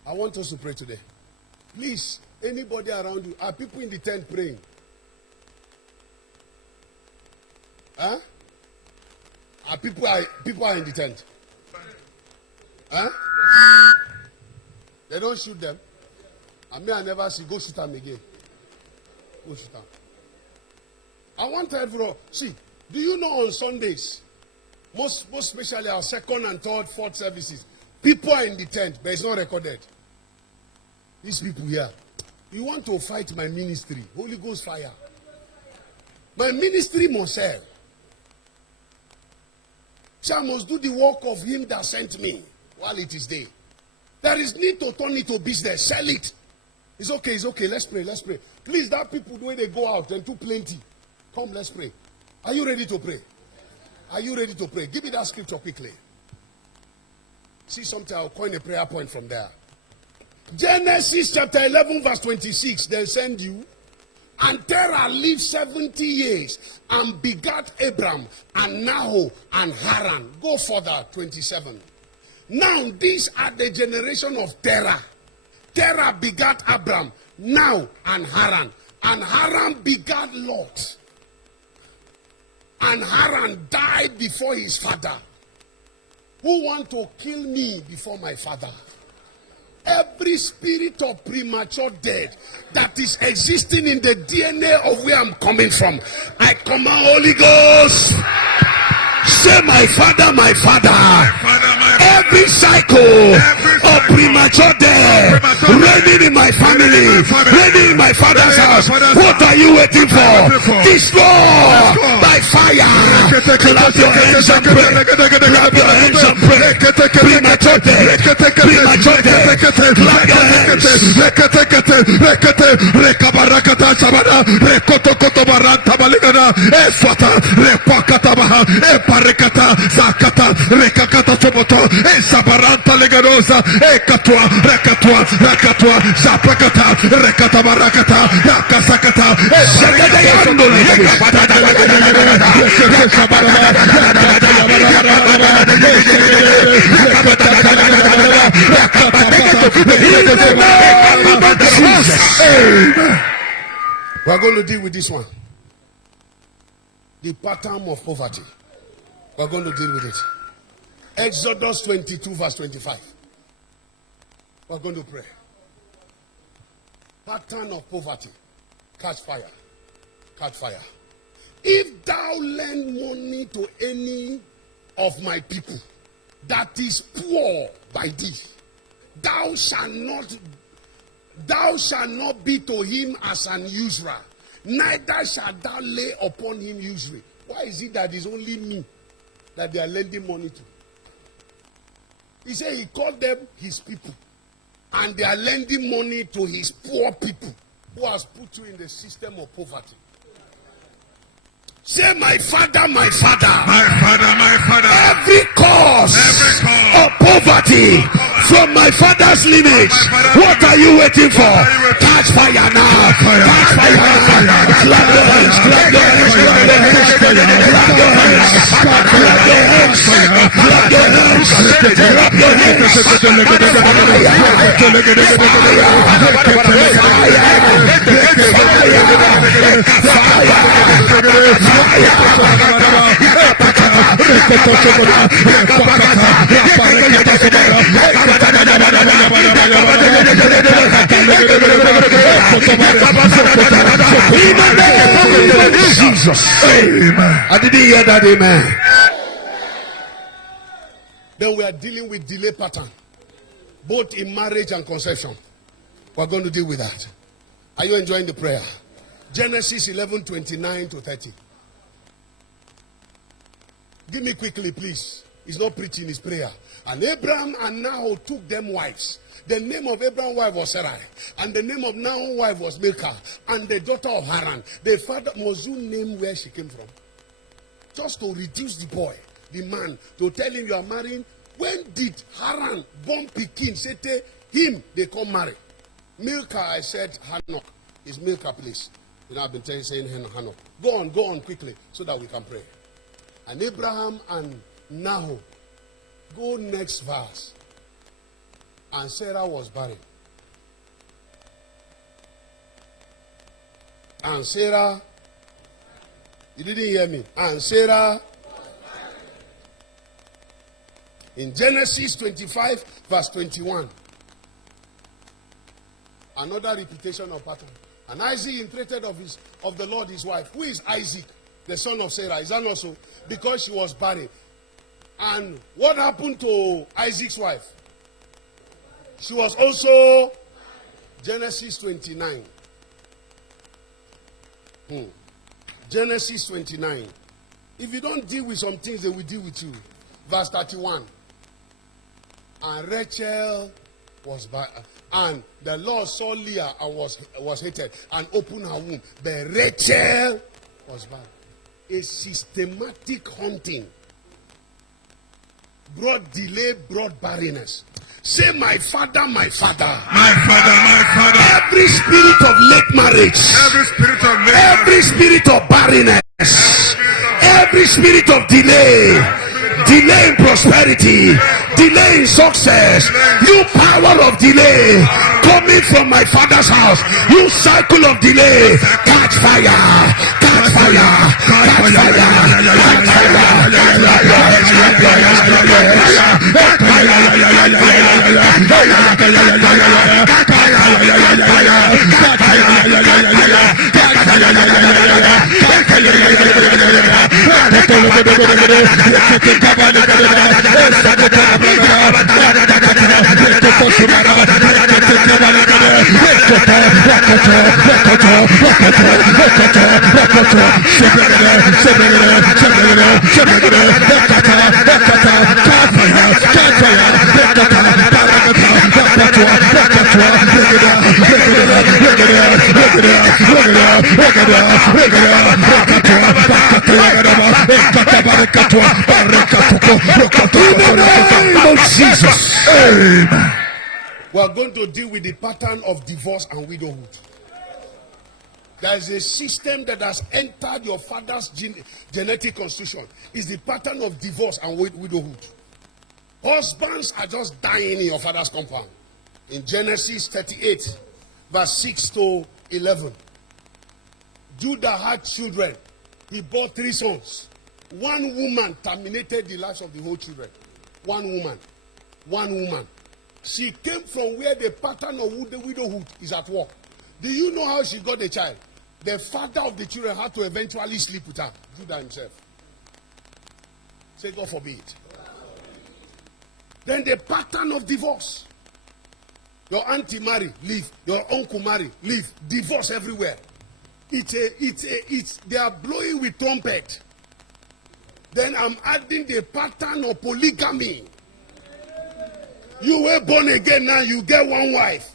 I want us to pray today. Please, anybody around you, are people in the tent praying? Huh? Are people are in the tent? Huh? They don't shoot them. I never see. Go sit down again. Go sit down. I want everyone. See, do you know on Sundays, most especially our second and third, fourth services, people are in the tent, but it's not recorded. These people here, you want to fight my ministry, Holy Ghost fire. My ministry must sell. So I must do the work of him that sent me while it is day. There is need to turn it to business. Sell it. It's okay. Let's pray. Please, that people, the way they go out, and too plenty. Come, let's pray. Are you ready to pray? Are you ready to pray? Give me that scripture quickly. See something, I'll coin a prayer point from there. Genesis chapter 11 verse 26. They'll send you. And Terah lived 70 years and begat Abram and Nahor and Haran. Go further, 27. Now these are the generation of Terah. Terah begat Abram, now and Haran. And Haran begat Lot. And Haran died before his father. Who want to kill me before my father? Every spirit of premature death that is existing in the DNA of where I'm coming from, I command Holy Ghost. Say, my father, my father. Every cycle of premature there, reigning in my family, reigning in my father's house. What are you waiting for? Destroy by fire. Clap your hands and pray. Clap your hands and pray. Premature death. Premature death. Clap your hands. Rekabarakata sabada rekotokoto baranta baligana eswata repakata baha eparekata zakata rekakata soboto esabaranta legadosa ekatwa rakatwa zapakata rekata barakata yakasakata esagada we are going to deal with this one. The pattern of poverty. We are going to deal with it. Exodus 22 verse 25. We are going to pray. Pattern of poverty. Catch fire. Catch fire. If thou lend money to any of my people that is poor by thee, thou shalt not be to him as an usurer, neither shalt thou lay upon him usury. Why is it that it's only me that they are lending money to? He said he called them his people, and they are lending money to his poor people who has put you in the system of poverty. Say, my father, my father. My father, my father. Every cause of poverty from my father's lineage. What are you waiting for? Catch fire now. Catch fire now. Clap your hands. Clap your hands. Clap your hands. Clap your hands. Clap your hands. Clap your hands. Clap your hands. Jesus. Amen. I didn't hear that. Amen. Then we are dealing with delay pattern, both in marriage and conception. We are going to deal with that. Are you enjoying the prayer? Genesis 11:29 to 30. Give me quickly, please. He's not preaching, his prayer. And Abraham and Nahor took them wives. The name of Abraham's wife was Sarai, and the name of Nahor's wife was Milcah, and the daughter of Haran. The father must you name where she came from, just to reduce the boy, the man, to tell him you are marrying. When did Haran born Pekin say to him they come marry? Milcah, I said Hanok. Is Milcah, please? You know, I've been saying Hanok. Go on quickly so that we can pray. And Abraham and Nahor, go next verse. And Sarah was barren. And Sarah, you didn't hear me. And Sarah, in Genesis 25 verse 21, another repetition of pattern. And Isaac entreated of the Lord his wife. Who is Isaac? The son of Sarah. Is that not so? Because she was barren. And what happened to Isaac's wife? She was also Genesis 29. Genesis 29. If you don't deal with some things, they will deal with you. Verse 31. And Rachel was barren. And the Lord saw Leah and was hated and opened her womb. But Rachel was barren. A systematic hunting brought delay, brought barrenness. Say, my father, my father. My father, my father. Every spirit of late marriage. Every spirit of late marriage. Every spirit of barrenness. Every spirit of delay. Delay in prosperity. Delay in success. You power of delay coming from my father's house. You cycle of delay. Catch fire. Catch fire. Catch fire. Catch fire. Jesus. Amen. We are going to deal with the pattern of divorce and widowhood. There is a system that has entered your father's genetic constitution. It's the pattern of divorce and widowhood. Husbands are just dying in your father's compound. In Genesis 38, verse 6 to 11. Judah had children. He bore 3 sons. One woman terminated the lives of the whole children. One woman. She came from where the pattern of widowhood is at work. Do you know how she got the child? The father of the children had to eventually sleep with her, Judah himself. Say, God forbid. Then the pattern of divorce. Your auntie marry, leave. Your uncle marry, leave. Divorce everywhere. They are blowing with trumpet. Then I'm adding the pattern of polygamy. You were born again now, you get one wife.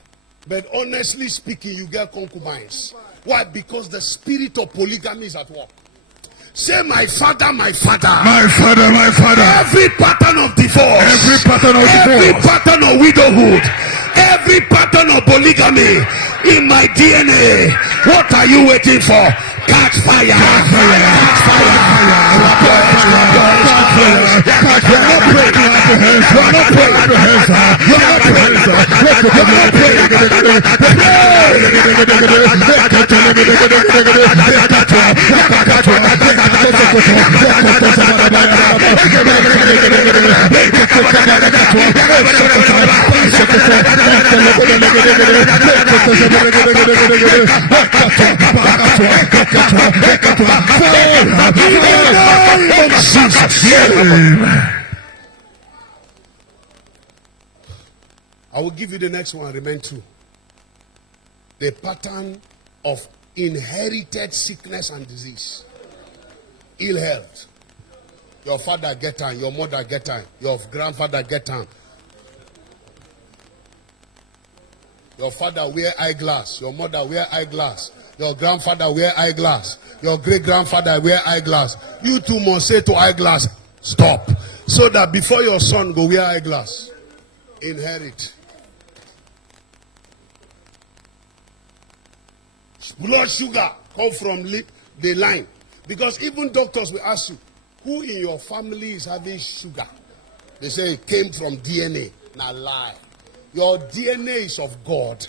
But honestly speaking, you get concubines. Why? Because the spirit of polygamy is at work. Say, my father, my father. My father, my father. Every pattern of divorce. Every pattern of divorce. Every pattern of widowhood. Every pattern of polygamy in my DNA. What are you waiting for? Catch fire! Catch fire! Catch fire! I will give you the next one. Remain true. The pattern of inherited sickness and disease. Ill health. Your father get time, your mother get time, your grandfather get time. Your father wear eyeglass, your mother wear eyeglass, your grandfather wear eyeglass, your great grandfather wear eyeglass. You too must say to eyeglass, stop. So that before your son go wear eyeglass, inherit. Blood sugar come from the line. Because even doctors will ask you, who in your family is having sugar? They say it came from DNA. Now lie. Your DNA is of God.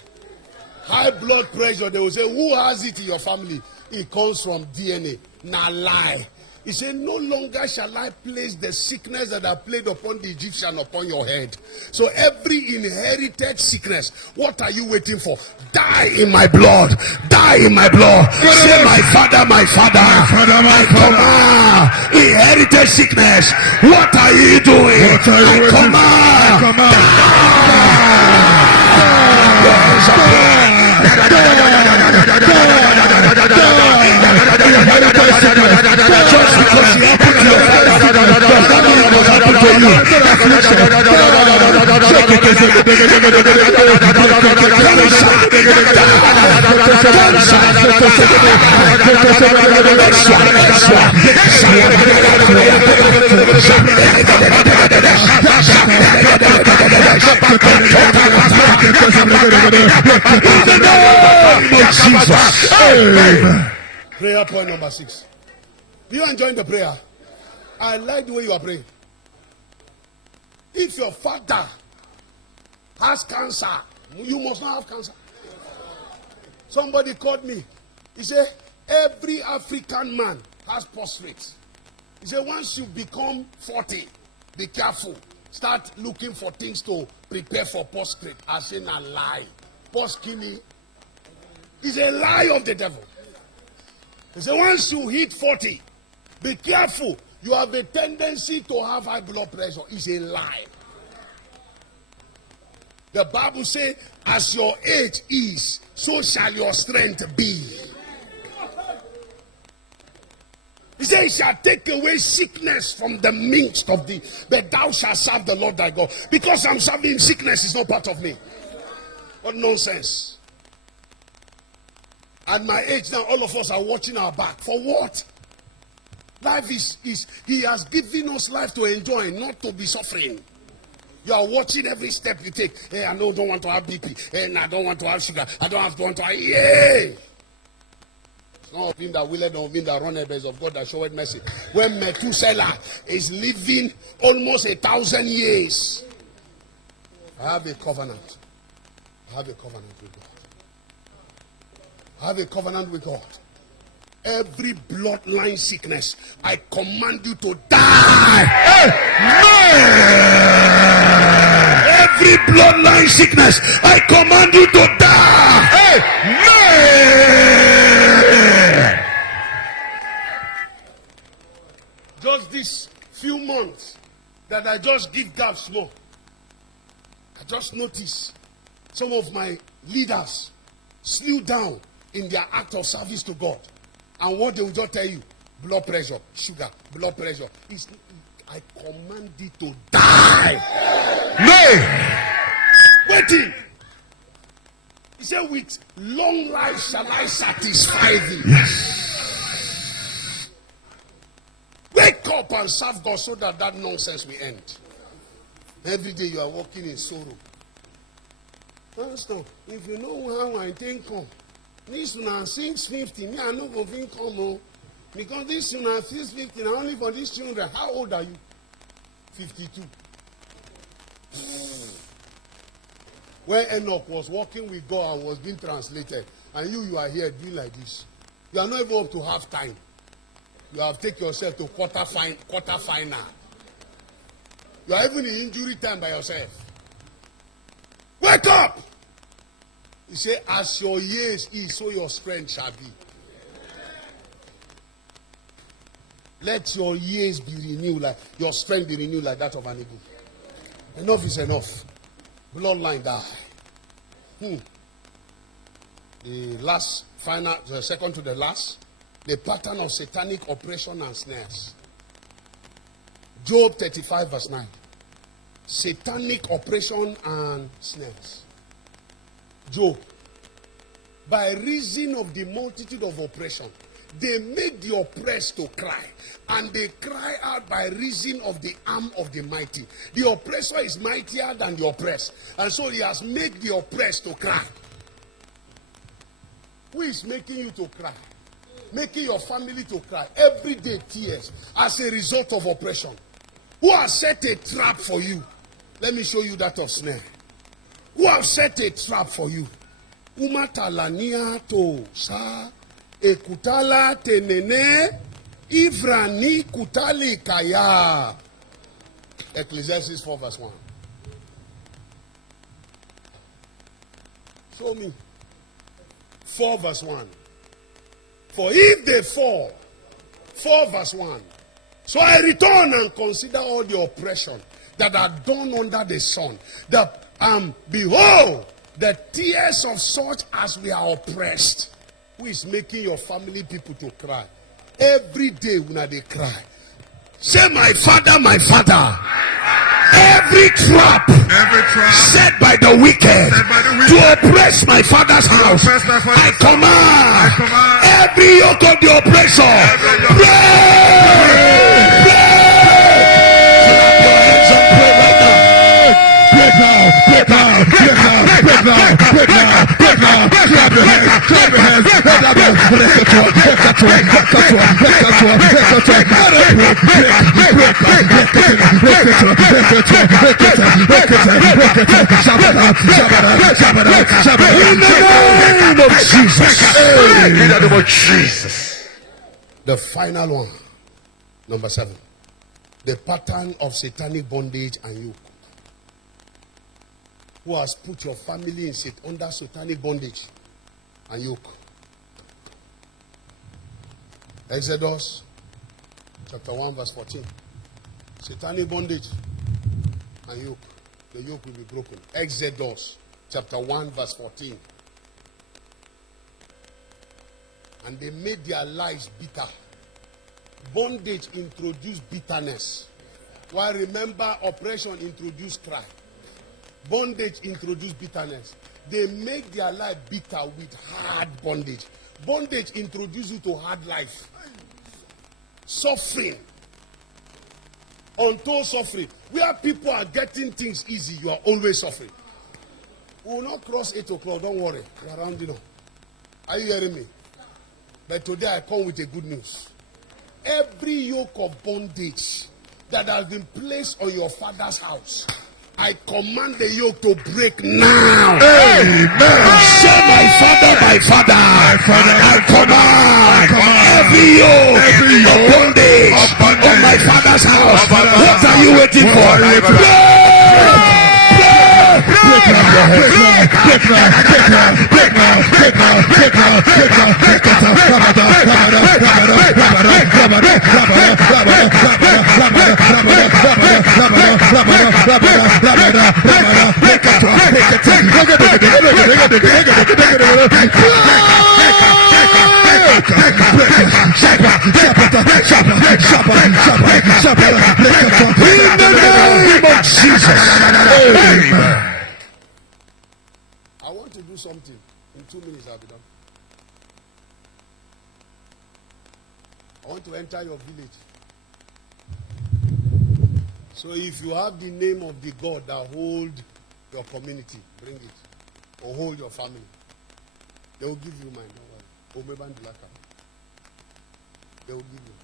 High blood pressure, they will say, who has it in your family? It comes from DNA. Now lie. He said, no longer shall I place the sickness that I played upon the Egyptian upon your head. So every inherited sickness, what are you waiting for? Die in my blood. Die in my blood. Say, my father, my father. My father, my father. Inherited sickness. What are you doing? What are you waiting for? I just because you have put your Prayer point number 6. You are enjoying the prayer? I like the way you are praying. If your father has cancer, you must not have cancer. Somebody called me. He said, every African man has prostate. He said, once you become 40, be careful. Start looking for things to prepare for prostate. I say, a lie. Post-kidney is a lie of the devil. He said, once you hit 40, be careful. You have a tendency to have high blood pressure. It's a lie. The Bible says, as your age is, so shall your strength be. He said, he shall take away sickness from the midst of thee, but thou shalt serve the Lord thy God. Because I'm serving, sickness is not part of me. What nonsense. At my age now, all of us are watching our back. For what? Life is he has given us life to enjoy, not to be suffering. You are watching every step you take. Hey, I don't want to have BP. Hey, I don't want to have sugar. I don't want to have, yay! It's not of him that willeth, nor of him that runneth, but it's of God that showeth mercy. When Methuselah is living almost 1,000 years, I have a covenant. I have a covenant with God. I have a covenant with God. Every bloodline sickness, I command you to die. Every bloodline sickness, I command you to die. Just these few months that I just give gaps more, I just noticed some of my leaders slew down in their act of service to God. And what they will just tell you, blood pressure, sugar, blood pressure. I command it to die. No. Waiting. He said, with long life shall I satisfy thee. Yes. Wake up and serve God so that nonsense will end. Every day you are walking in sorrow. Pastor, if you know how I think come, this one 650, me I no go think come because this one 650 na only for these children. How old are you? 52. When Enoch was walking with God and was being translated, and you are here doing like this, you are not even up to half time. You have taken yourself to quarter final. You are even in injury time by yourself. Wake up! He said, as your years is, so your strength shall be. Let your years be renewed, like your strength be renewed like that of an eagle. Enough is enough. Bloodline die. The second to the last, the pattern of satanic oppression and snares. Job 35 verse 9. Satanic oppression and snares. Job, by reason of the multitude of oppression, they make the oppressed to cry, and they cry out by reason of the arm of the mighty. The oppressor is mightier than the oppressed, and so he has made the oppressed to cry. Who is making you to cry? Making your family to cry. Every day tears as a result of oppression. Who has set a trap for you? Let me show you that of snare. Who have set a trap for you? Umatalania to sa ekutala tenene ivrani kutali kaya. Ecclesiastes 4 verse 1. Show me. 4 verse 1. For if they fall, 4 verse 1. So I return and consider all the oppression that are done under the sun. Behold, the tears of such as we are oppressed. Who is making your family people to cry? Every day when they cry. Say, my father, my father. Every trap set by the wicked to oppress my father's house, I command every yoke of the oppressor. In the name of Jesus. The final one, number 7. The pattern of satanic bondage and yoke. Who has put your family under satanic bondage and yoke? Exodus chapter 1 verse 14. Satanic bondage and yoke. the yoke will be broken. Exodus chapter 1 verse 14. And they made their lives bitter. Bondage introduced bitterness. While remember, oppression introduced cry. Bondage introduced bitterness. They make their life bitter with hard bondage. Bondage introduces you to hard life. Suffering. Untold suffering. Where people are getting things easy, you are always suffering. We will not cross 8 o'clock, don't worry. We are rounding up. Are you hearing me? But today I come with a good news. Every yoke of bondage that has been placed on your father's house, I command the yoke to break now. Amen. Say, my father, I command every yoke of bondage on my father's house. What are you waiting for? I want to do something. In 2 minutes I'll be done. I want to enter your village. So if you have the name of the God that hold your community, bring it. Or hold your family. They will give you mine. Don't worry. They will give you.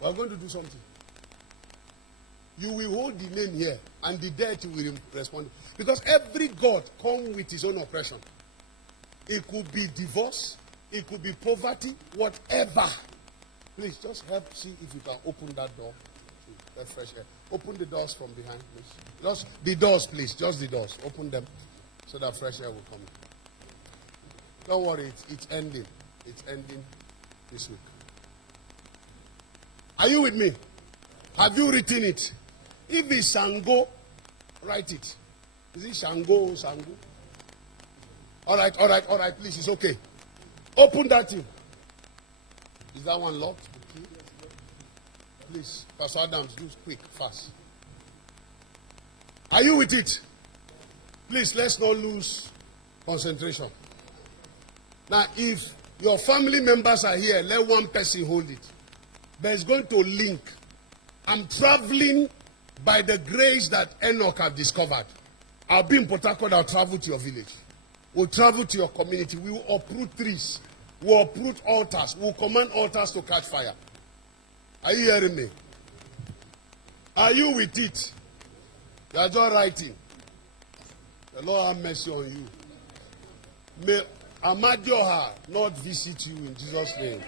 We are going to do something. You will hold the name here, and the deity will respond. Because every God comes with his own oppression. It could be divorce, it could be poverty, whatever. Please, just help see if you can open that door. Let fresh air. Open the doors from behind, please. Just the doors, please. Just the doors. Open them so that fresh air will come in. Don't worry, it's ending. It's ending this week. Are you with me? Have you written it? If it's Shango, write it. Is it Shango or Shango? All right, please, it's okay. Open that thing. Is that one locked? Okay. Please, Pastor Adams, do quick, fast. Are you with it? Please, let's not lose concentration. Now, if your family members are here, let one person hold it. But it's going to link. I'm traveling by the grace that Enoch have discovered. I'll be in Port Harcourt, I'll travel to your village. We'll travel to your community. We will uproot trees. We'll uproot altars. We'll command altars to catch fire. Are you hearing me? Are you with it? You are just writing. The Lord have mercy on you. May Amadioha not visit you in Jesus' name.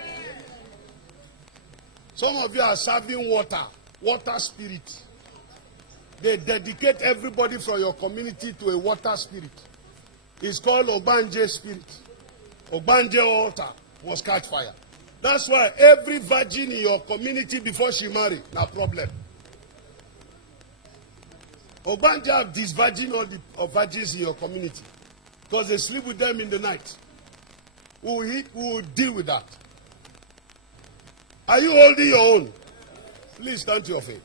Some of you are serving water spirit. They dedicate everybody from your community to a water spirit. It's called Obanje spirit. Obanje altar was catch fire. That's why every virgin in your community before she marry, no problem. Obanje have disvirgin all the virgins in your community because they sleep with them in the night. We will deal with that. Are you holding your own? Please stand to your feet.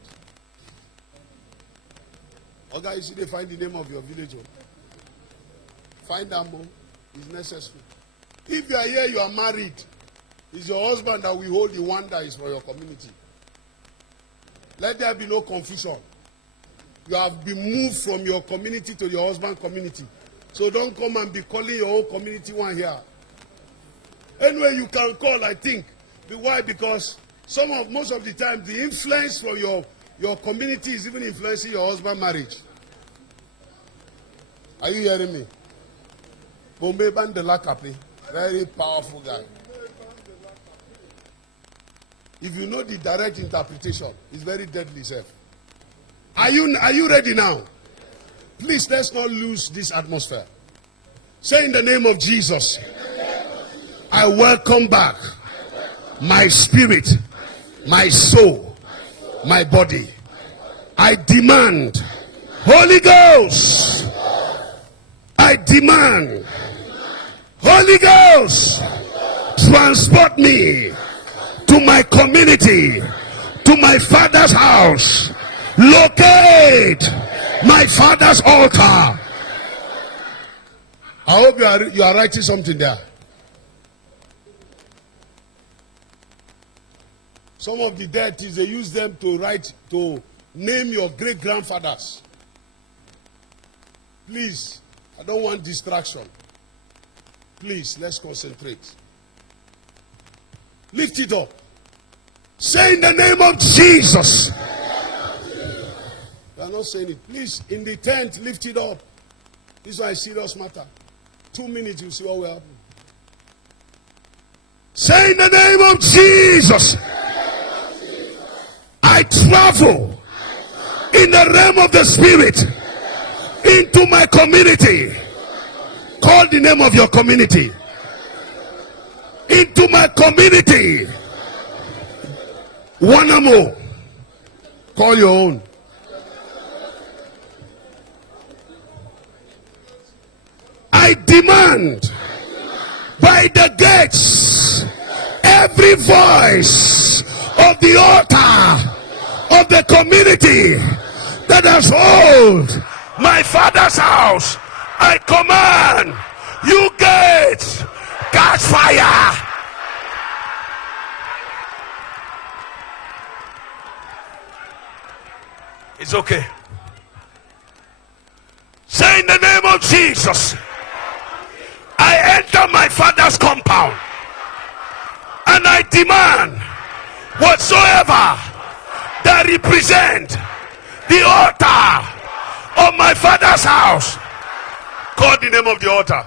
Okay, you see they find the name of your village. Find them. It's necessary. If you are here, you are married. It's your husband that will hold the one that is for your community. Let there be no confusion. You have been moved from your community to your husband's community. So don't come and be calling your own community one here. Anyway, you can call, I think. Why? Because most of the time, the influence from your community is even influencing your husband's marriage. Are you hearing me? Bombay Bandela Kapi, very powerful guy. If you know the direct interpretation, it's very deadly, sir. Are you ready now? Please, let's not lose this atmosphere. Say in the name of Jesus, I welcome back my spirit my soul, my body. I demand, Holy Ghost, I demand, Holy Ghost, transport me to my community, to my father's house. Locate my father's altar. I hope you are writing something there. Some of the deities, they use them to write, to name your great grandfathers. Please, I don't want distraction. Please, let's concentrate. Lift it up. Say in the name of Jesus. You are not saying it. Please, in the tent, lift it up. This is why a serious matter. 2 minutes, you see what will happen. Say in the name of Jesus. I travel in the realm of the spirit into my community. Call the name of your community. Into my community. One more. Call your own. I demand by the gates every voice of the altar of the community that has hold my father's house. I command you gates, catch fire. It's okay. Say in the name of Jesus, I enter my father's compound and I demand whatsoever that represent the altar of my father's house. Call the name of the altar.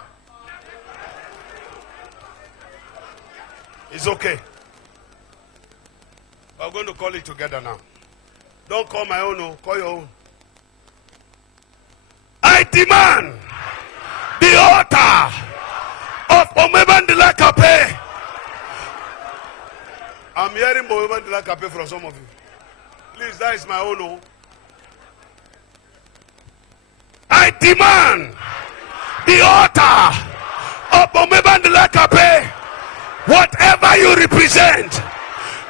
It's okay. We're going to call it together now. Don't call my own, no. Call your own. I demand the altar of Omebandila Kape. I'm hearing Omebandila Kape from some of you. Please, that is my own. No. I demand the altar of Omebandila Kape. Whatever you represent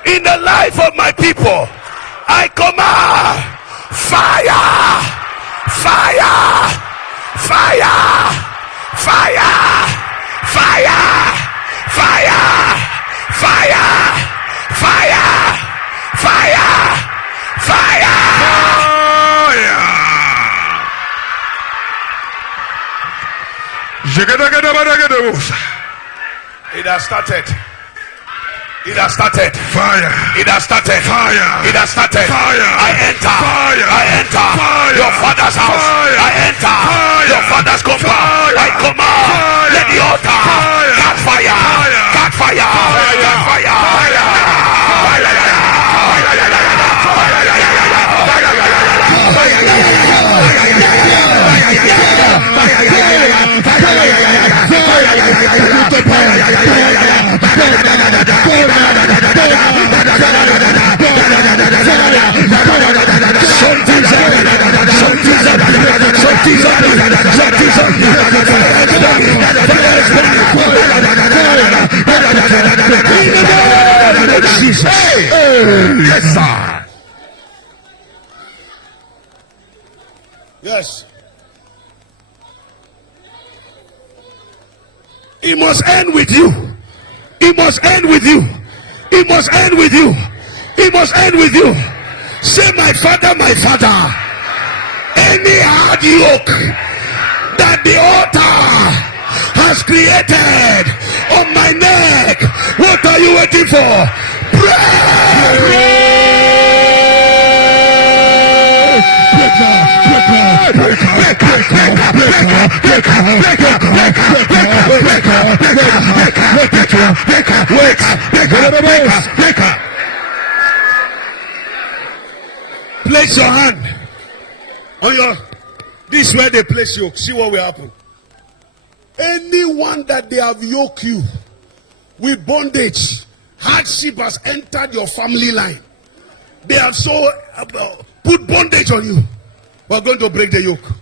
in the life of my people, I command fire, fire, fire, fire, fire, fire, fire, fire, fire, Fire. It has started. It has started. Fire. It has started. Fire. It has started. Fire. I enter. Fire. I enter. Fire. Your father's house. Fire. I enter. Fire. Your father's compound. Fire. I command. Fire. Let the altar Fire. catch fire. Fire. Catch fire. Fire. Catch fire. Jesus. Yes, sir. Yes. It must end with you. It must end with you. It must end with you. It must end with you. Say, my father, my father. Any hard yoke that the altar has created on my neck, what are you waiting for? Place your hand on your. This is where they place you. See what will happen. Anyone that they have yoked you with bondage, Hardship has entered your family line. They have so put bondage on you. We're going to break the yoke.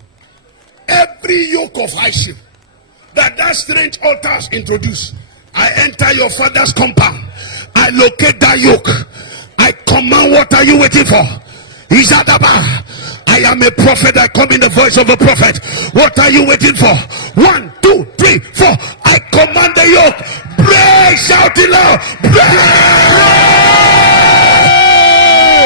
Every yoke of hardship that strange altar has introduced, I enter your father's compound. I locate that yoke. I command, what are you waiting for? Izadaba. I am a prophet. I come in the voice of a prophet. What are you waiting for? 1, 2, 3, 4. I command the yoke. Break! Shout it loud. Break!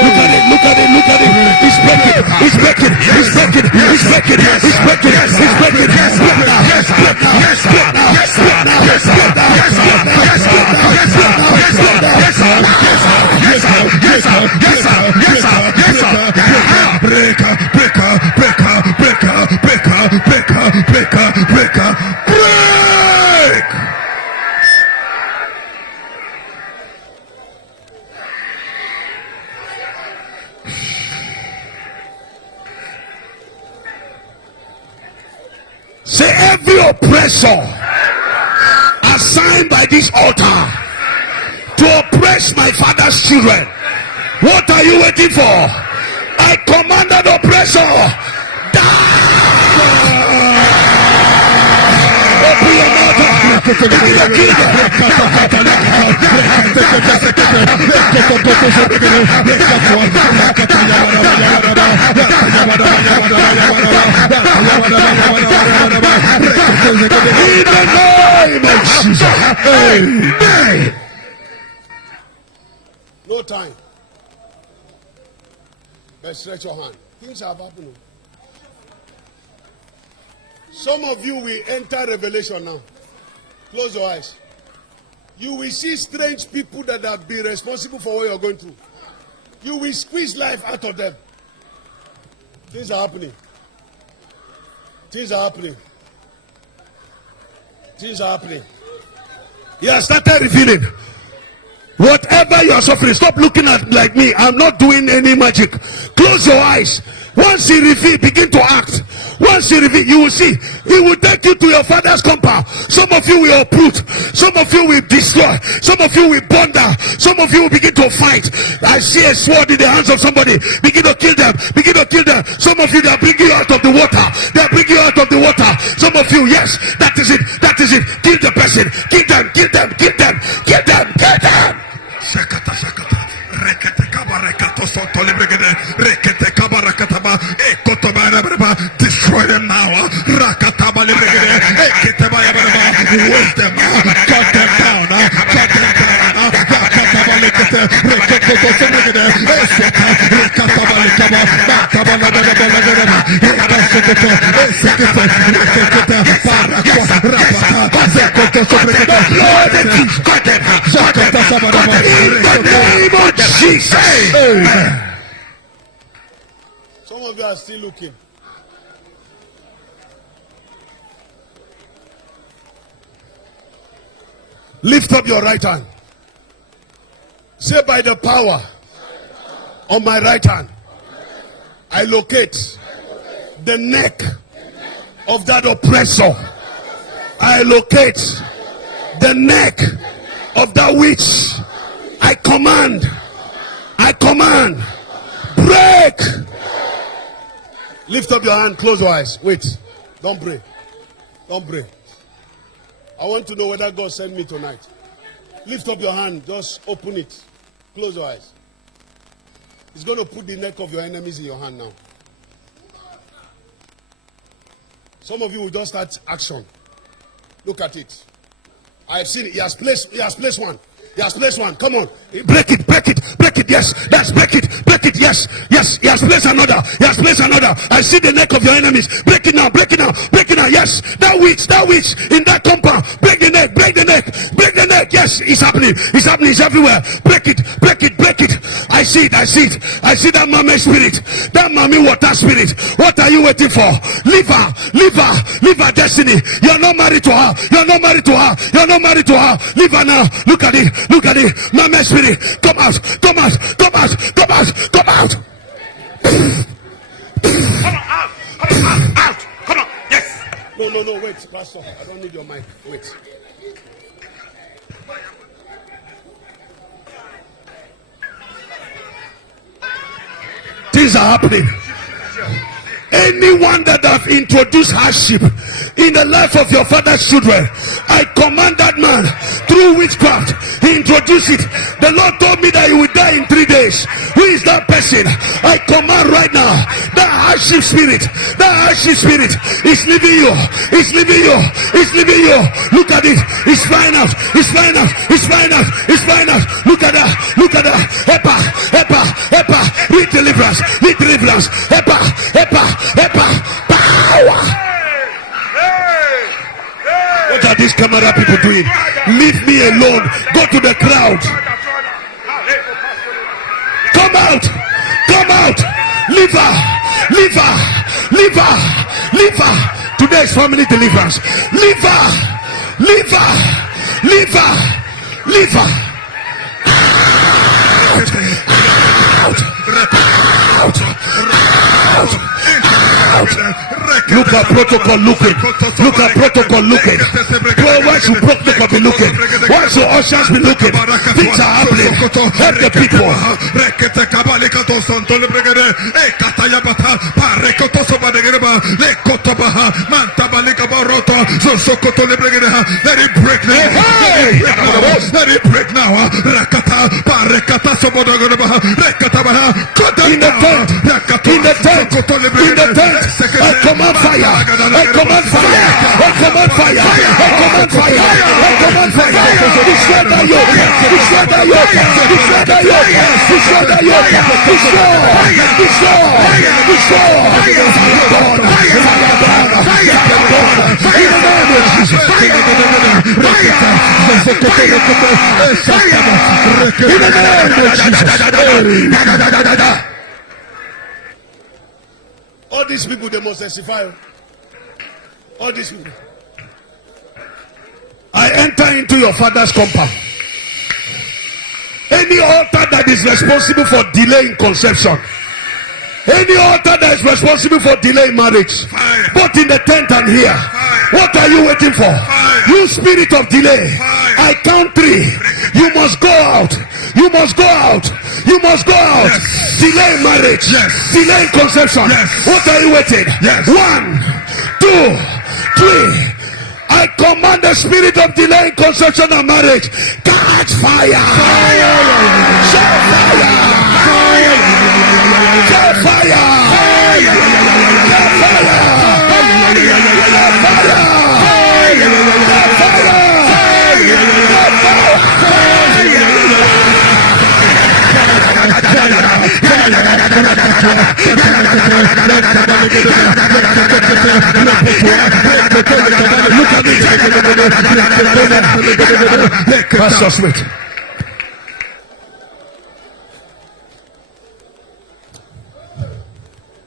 Look at it, look at it, look at it. He's breaking, he's breaking, he's breaking, he's breaking, he's breaking, he's breaking. Yes, split now, yes, split now, yes, split now, yes, split now, yes, split now, yes, split now, yes, split now, yes, split now, yes, split now, yes, yes, yes, yes, yes, breaker, breaker, breaker, breaker, breaker, breaker, breaker, breaker, break. Say, every oppressor assigned by this altar to oppress my father's children, what are you waiting for? I command that oppressor, die! Open your mouth. In the name of Jesus. Amen. No time. But stretch your hand. Things are happening. Some of you will enter revelation now. Close your eyes. You will see strange people that have been responsible for what you're going through. You will squeeze life out of them. Things are happening. Things are happening. Things are happening. He has started revealing. Whatever you are suffering, stop looking at like me. I'm not doing any magic. Close your eyes. Once he reveal, begin to act. Once he reveal, you will see. He will take you to your father's compound. Some of you will uproot. Some of you will destroy. Some of you will burn down. Some of you will begin to fight. I see a sword in the hands of somebody. Begin to kill them. Begin to kill them. Some of you, they are bringing you out of the water. They are bringing you out of the water. Some of you, yes, that is it. That is it. Kill the person. Kill them. Kill them. Kill them. Kill them. Kill them. Sakata sakata rekete kabarakato soto libregede rekete kabarakataba ekotoba yabraba destroy them now rakataba libregede eketaba yabraba waste them cut them down rakataba lekete rekete libregede eseka rakataba lekaba rakataba libregede ekasokete esekete rekete parakwa rapata zekote sobregede cut them zakata sabaraba. In the name of Jesus. Amen. Some of you are still looking. Lift up your right hand. Say, by the power on my right hand, I locate the neck of that oppressor. I locate the neck of that witch. I command, break. Lift up your hand, close your eyes. Wait, don't pray. Don't pray. I want to know whether God sent me tonight. Lift up your hand, just open it. Close your eyes. He's going to put the neck of your enemies in your hand now. Some of you will just start action. Look at it. I have seen it. He has placed one. He has placed one. Come on. Break it, break it, break it. Yes. That's break it, yes. Yes. He has placed another. He has placed another. I see the neck of your enemies. Break it now, break it now, break it now. Yes. That witch in that compound. Break the neck, break the neck, break the neck. Yes, it's happening. It's happening. It's everywhere. Break it, break it, break it. I see it, I see it. I see that mommy spirit. That mommy water spirit. What are you waiting for? Leave her, leave her, leave her destiny. You're not married to her. You're not married to her. You're not married to her. Leave her now. Look at it. Look at it. Mama spirit. Come out. Come out. Come out. Come out. Come out. Come on, out. Come on, out. Come on. Yes. No. Wait, Pastor. I don't need your mic. Wait. things are happening. Anyone that have introduced hardship in the life of your father's children, I command that man through witchcraft. He introduced it. The Lord told me that he will die in 3 days. Who is that person? I command right now, that hardship spirit is leaving you. It's leaving you. It's leaving you. Look at it. It's flying out. It's flying out. It's flying out. It's flying out. Look at that. Look at that. Hepa, hepa, hepa. Read deliverance. Read deliverance. Hepa, hepa, hepa. Power. What are these camera people doing? Leave me alone. Go to the crowd. Come out. Come out. Leave her. Leave her. Leave her. Leave her. Today is family deliverance. Leave her. Leave her. Leave her. Leave her. Out. Out. Out. Out. Look at protocol looking. Look at protocol looking. Why should protocol be looking? Why should ushers be looking? Things are happening. Help the people. Let it break now. Let it break now. In the tent. In the tent. In the tent. I command fire. I command fire. I command fire. I command fire. I command fire. Destroy that yoke. Destroy that yoke. Destroy that yoke. Destroy that yoke. Destroy. Destroy. Destroy. Fire burn. Fire burn. Fire burn. In the name of Jesus. Fire. In the name of Jesus. All these people, they must testify. All these people. I enter into your father's compound. Any altar that is responsible for delay in conception, any altar that is responsible for delay in marriage, both in the tent and here, what are you waiting for? You spirit of delay, I count 3. You must go out. You must go out. You must go out. Yes. Delay in marriage. Yes. Delay in conception. Yes. What are you waiting? Yes. 1, 2, 3. I command the spirit of delay in conception and marriage. Catch fire. Fire. Show fire. Fire. Show fire. Fire. Pastor Smith.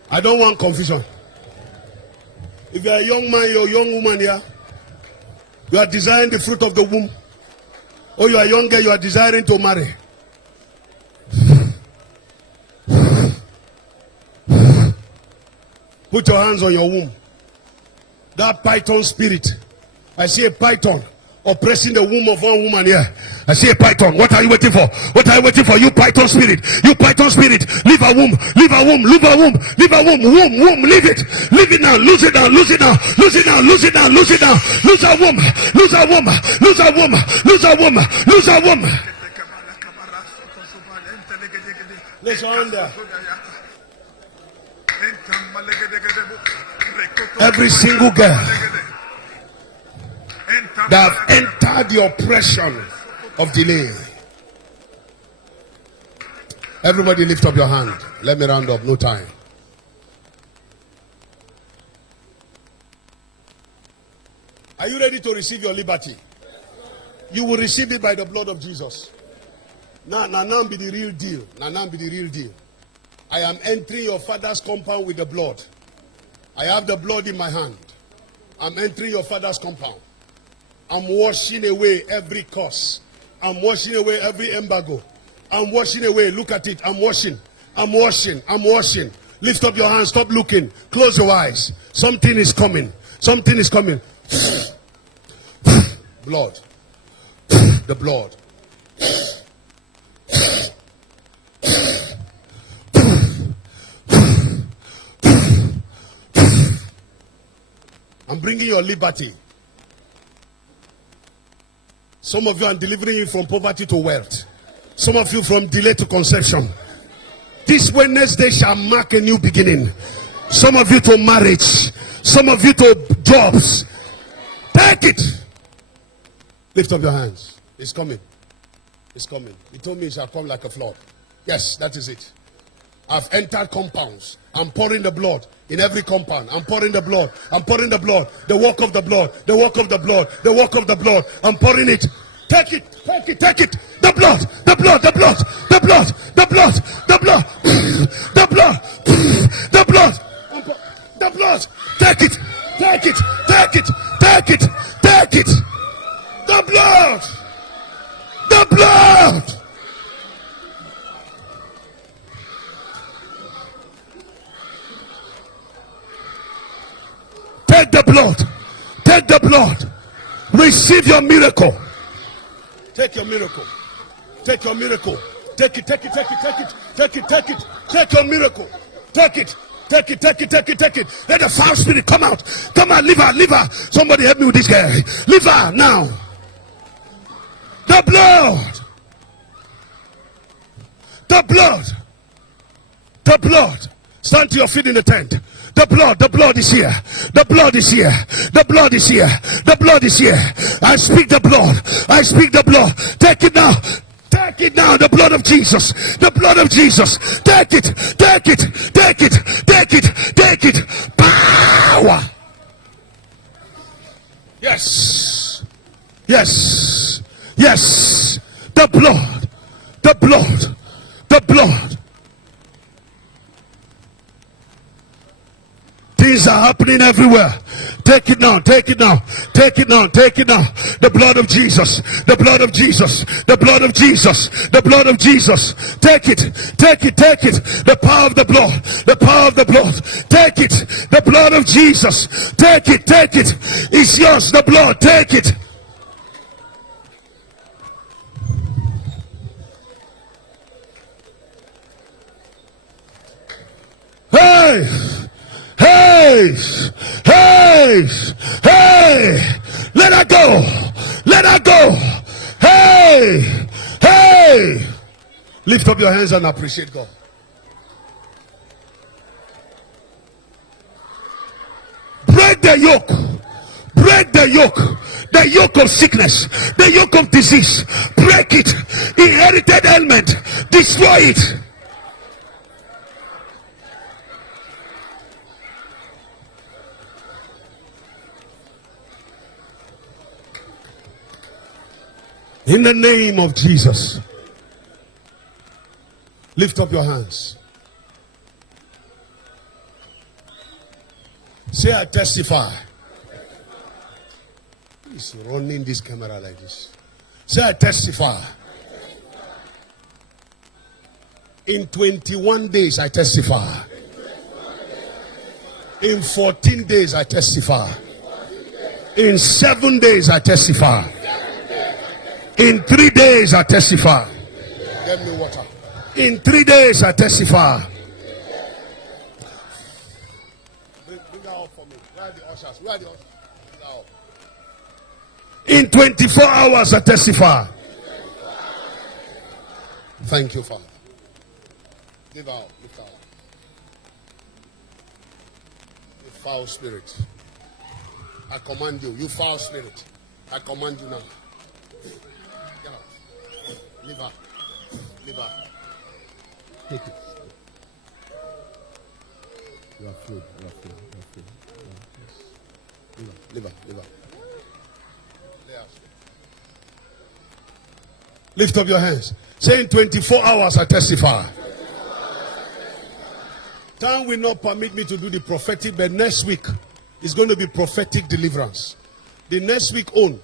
I don't want confusion. If you are a young man, you're a young woman here, you are desiring the fruit of the womb, or you are younger, you are desiring to marry. Put your hands on your womb. That python spirit. I see a python oppressing the womb of one woman here. I see a python. What are you waiting for? What are you waiting for? You python spirit. You python spirit. Leave a womb. Leave a womb. Leave a womb. Leave a womb. Womb. Leave it. Leave it now. Lose it now. Lose it now. Lose it now. Lose it now. Lose it now. Lose a womb. Lose a womb. Lose a womb. Lose a womb. Lose a womb. Let's go on there. Every single girl that have entered the oppression of delay. Everybody lift up your hand. Let me round up. No time. Are you ready to receive your liberty? You will receive it by the blood of Jesus. Now be the real deal. Now be the real deal. I am entering your father's compound with the blood. I have the blood in my hand. I'm entering your father's compound. I'm washing away every curse. I'm washing away every embargo. I'm washing away. Look at it. I'm washing. I'm washing. I'm washing. Lift up your hands. Stop looking. Close your eyes. Something is coming. Something is coming. Blood. The blood. I'm bringing your liberty. Some of you, I'm delivering you from poverty to wealth. Some of you from delay to conception. This Wednesday shall mark a new beginning. Some of you to marriage. Some of you to jobs. Take it. Lift up your hands. It's coming. It's coming. He told me it shall come like a flood. Yes, that is it. I've entered compounds. I'm pouring the blood in every compound. I'm pouring the blood. I'm pouring the blood. The work of the blood. The work of the blood. The work of the blood. I'm pouring it. Take it. Take it. Take it. The blood. The blood. The blood. The blood. The blood. The blood. The blood. The blood. The blood. Take it. Take it. Take it. Take it. Take it. The blood. The blood. Take the blood. Take the blood. Receive your miracle. Take your miracle. Take your miracle. Take it, take it, take it, take it, take it, take it. Take your miracle. Take it. Take it, take it, take it, take it. Let the foul spirit come out. Come on, leave her, leave her. Somebody help me with this guy. Leave her now. The blood. The blood. The blood. Stand to your feet in the tent. The blood is here. The blood is here. The blood is here. The blood is here. I speak the blood. I speak the blood. Take it now. Take it now. The blood of Jesus. The blood of Jesus. Take it. Take it. Take it. Take it. Take it. Power. Yes. Yes. Yes. The blood. The blood. The blood. Things are happening everywhere. Take it now, take it now, take it now, take it now. The blood of Jesus, the blood of Jesus, the blood of Jesus, the blood of Jesus. Take it, take it, take it. The power of the blood, the power of the blood. Take it, the blood of Jesus. Take it, take it. It's yours, the blood, take it. Hey! Hey, hey, hey, let her go, let her go. Hey, hey, lift up your hands and appreciate God. Break the yoke, break the yoke of sickness, the yoke of disease. Break it, inherited ailment, destroy it. In the name of Jesus. Lift up your hands. Say, I testify. He's running this camera like this. Say, I testify. In 21 days, I testify. In 14 days, I testify. In 7 days, I testify. In 3 days I testify. Get me water. In 3 days I testify. Bring that up for me. Where are the ushers? Where are the ushers? Bring that up. In 24 hours I testify. Thank you, Father. Give out. Lift out. You foul spirit. I command you. You foul spirit. I command you now. Liver. Liver. Take it. You are free. You are free. You are free. Yes. Liver. Liver. Lift up your hands. Say, in 24 hours I testify. Time will not permit me to do the prophetic, but next week is going to be prophetic deliverance. The next week on,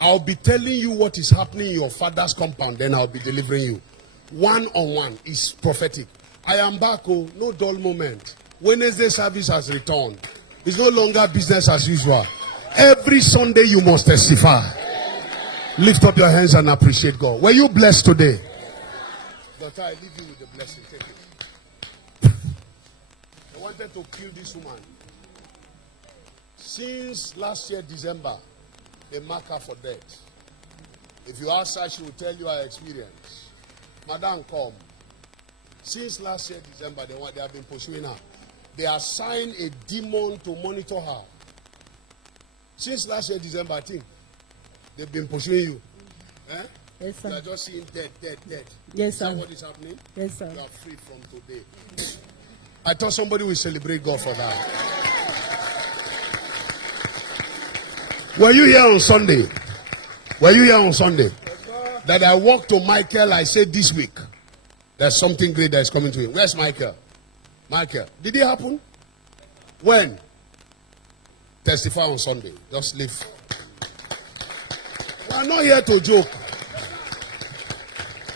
I'll be telling you what is happening in your father's compound. Then I'll be delivering you. One-on-one is prophetic. I am back. Oh, no dull moment. Wednesday service has returned. It's no longer business as usual. Every Sunday you must testify. Lift up your hands and appreciate God. Were you blessed today? Doctor, I leave you with the blessing. Take it. I wanted to kill this woman. Since last year, December, they mark her for death. If you ask her, she will tell you her experience. Madam, come. Since last year, December, they have been pursuing her. They assigned a demon to monitor her. Since last year, December, I think, they've been pursuing you. Eh? Yes, sir. You are just seeing dead. Yes, Is sir. that what is happening? Yes, sir. You are free from today. I thought somebody will celebrate God for that. Were you here on Sunday? That I walked to Michael, I said this week, there's something great that is coming to him. Where's Michael? Michael, did it happen? When? Testify on Sunday. Just leave. We are not here to joke.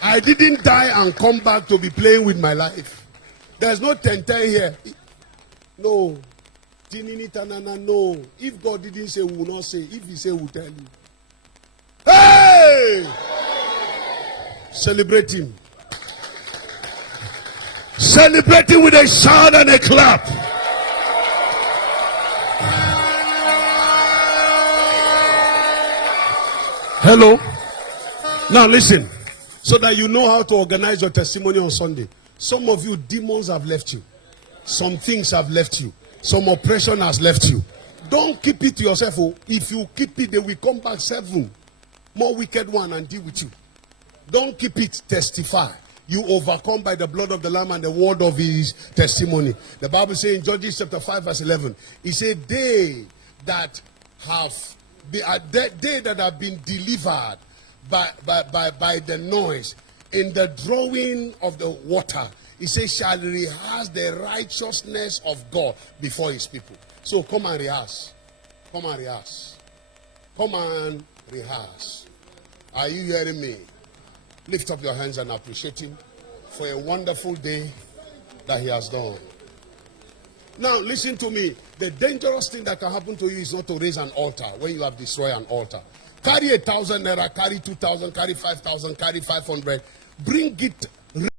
I didn't die and come back to be playing with my life. There's no 10-10 here. No. No. If God didn't say, we will not say. If he say, we will tell you. Hey! Celebrate him. Celebrate him with a shout and a clap. Hello? Now listen. So that you know how to organize your testimony on Sunday. Some of you, demons have left you. Some things have left you. Some oppression has left you. Don't keep it to yourself. Oh. If you keep it, they will come back 7 more wicked one and deal with you. Don't keep it. Testify. You overcome by the blood of the Lamb and the word of his testimony. The Bible says in Judges chapter 5 verse 11, it said, they that have been delivered by the noise in the drawing of the water, he says, shall rehearse the righteousness of God before his people. So come and rehearse. Come and rehearse. Come and rehearse. Are you hearing me? Lift up your hands and appreciate him for a wonderful day that he has done. Now listen to me. The dangerous thing that can happen to you is not to raise an altar when you have destroyed an altar. Carry 1,000 naira, carry 2,000, carry 5,000, carry 500. Bring it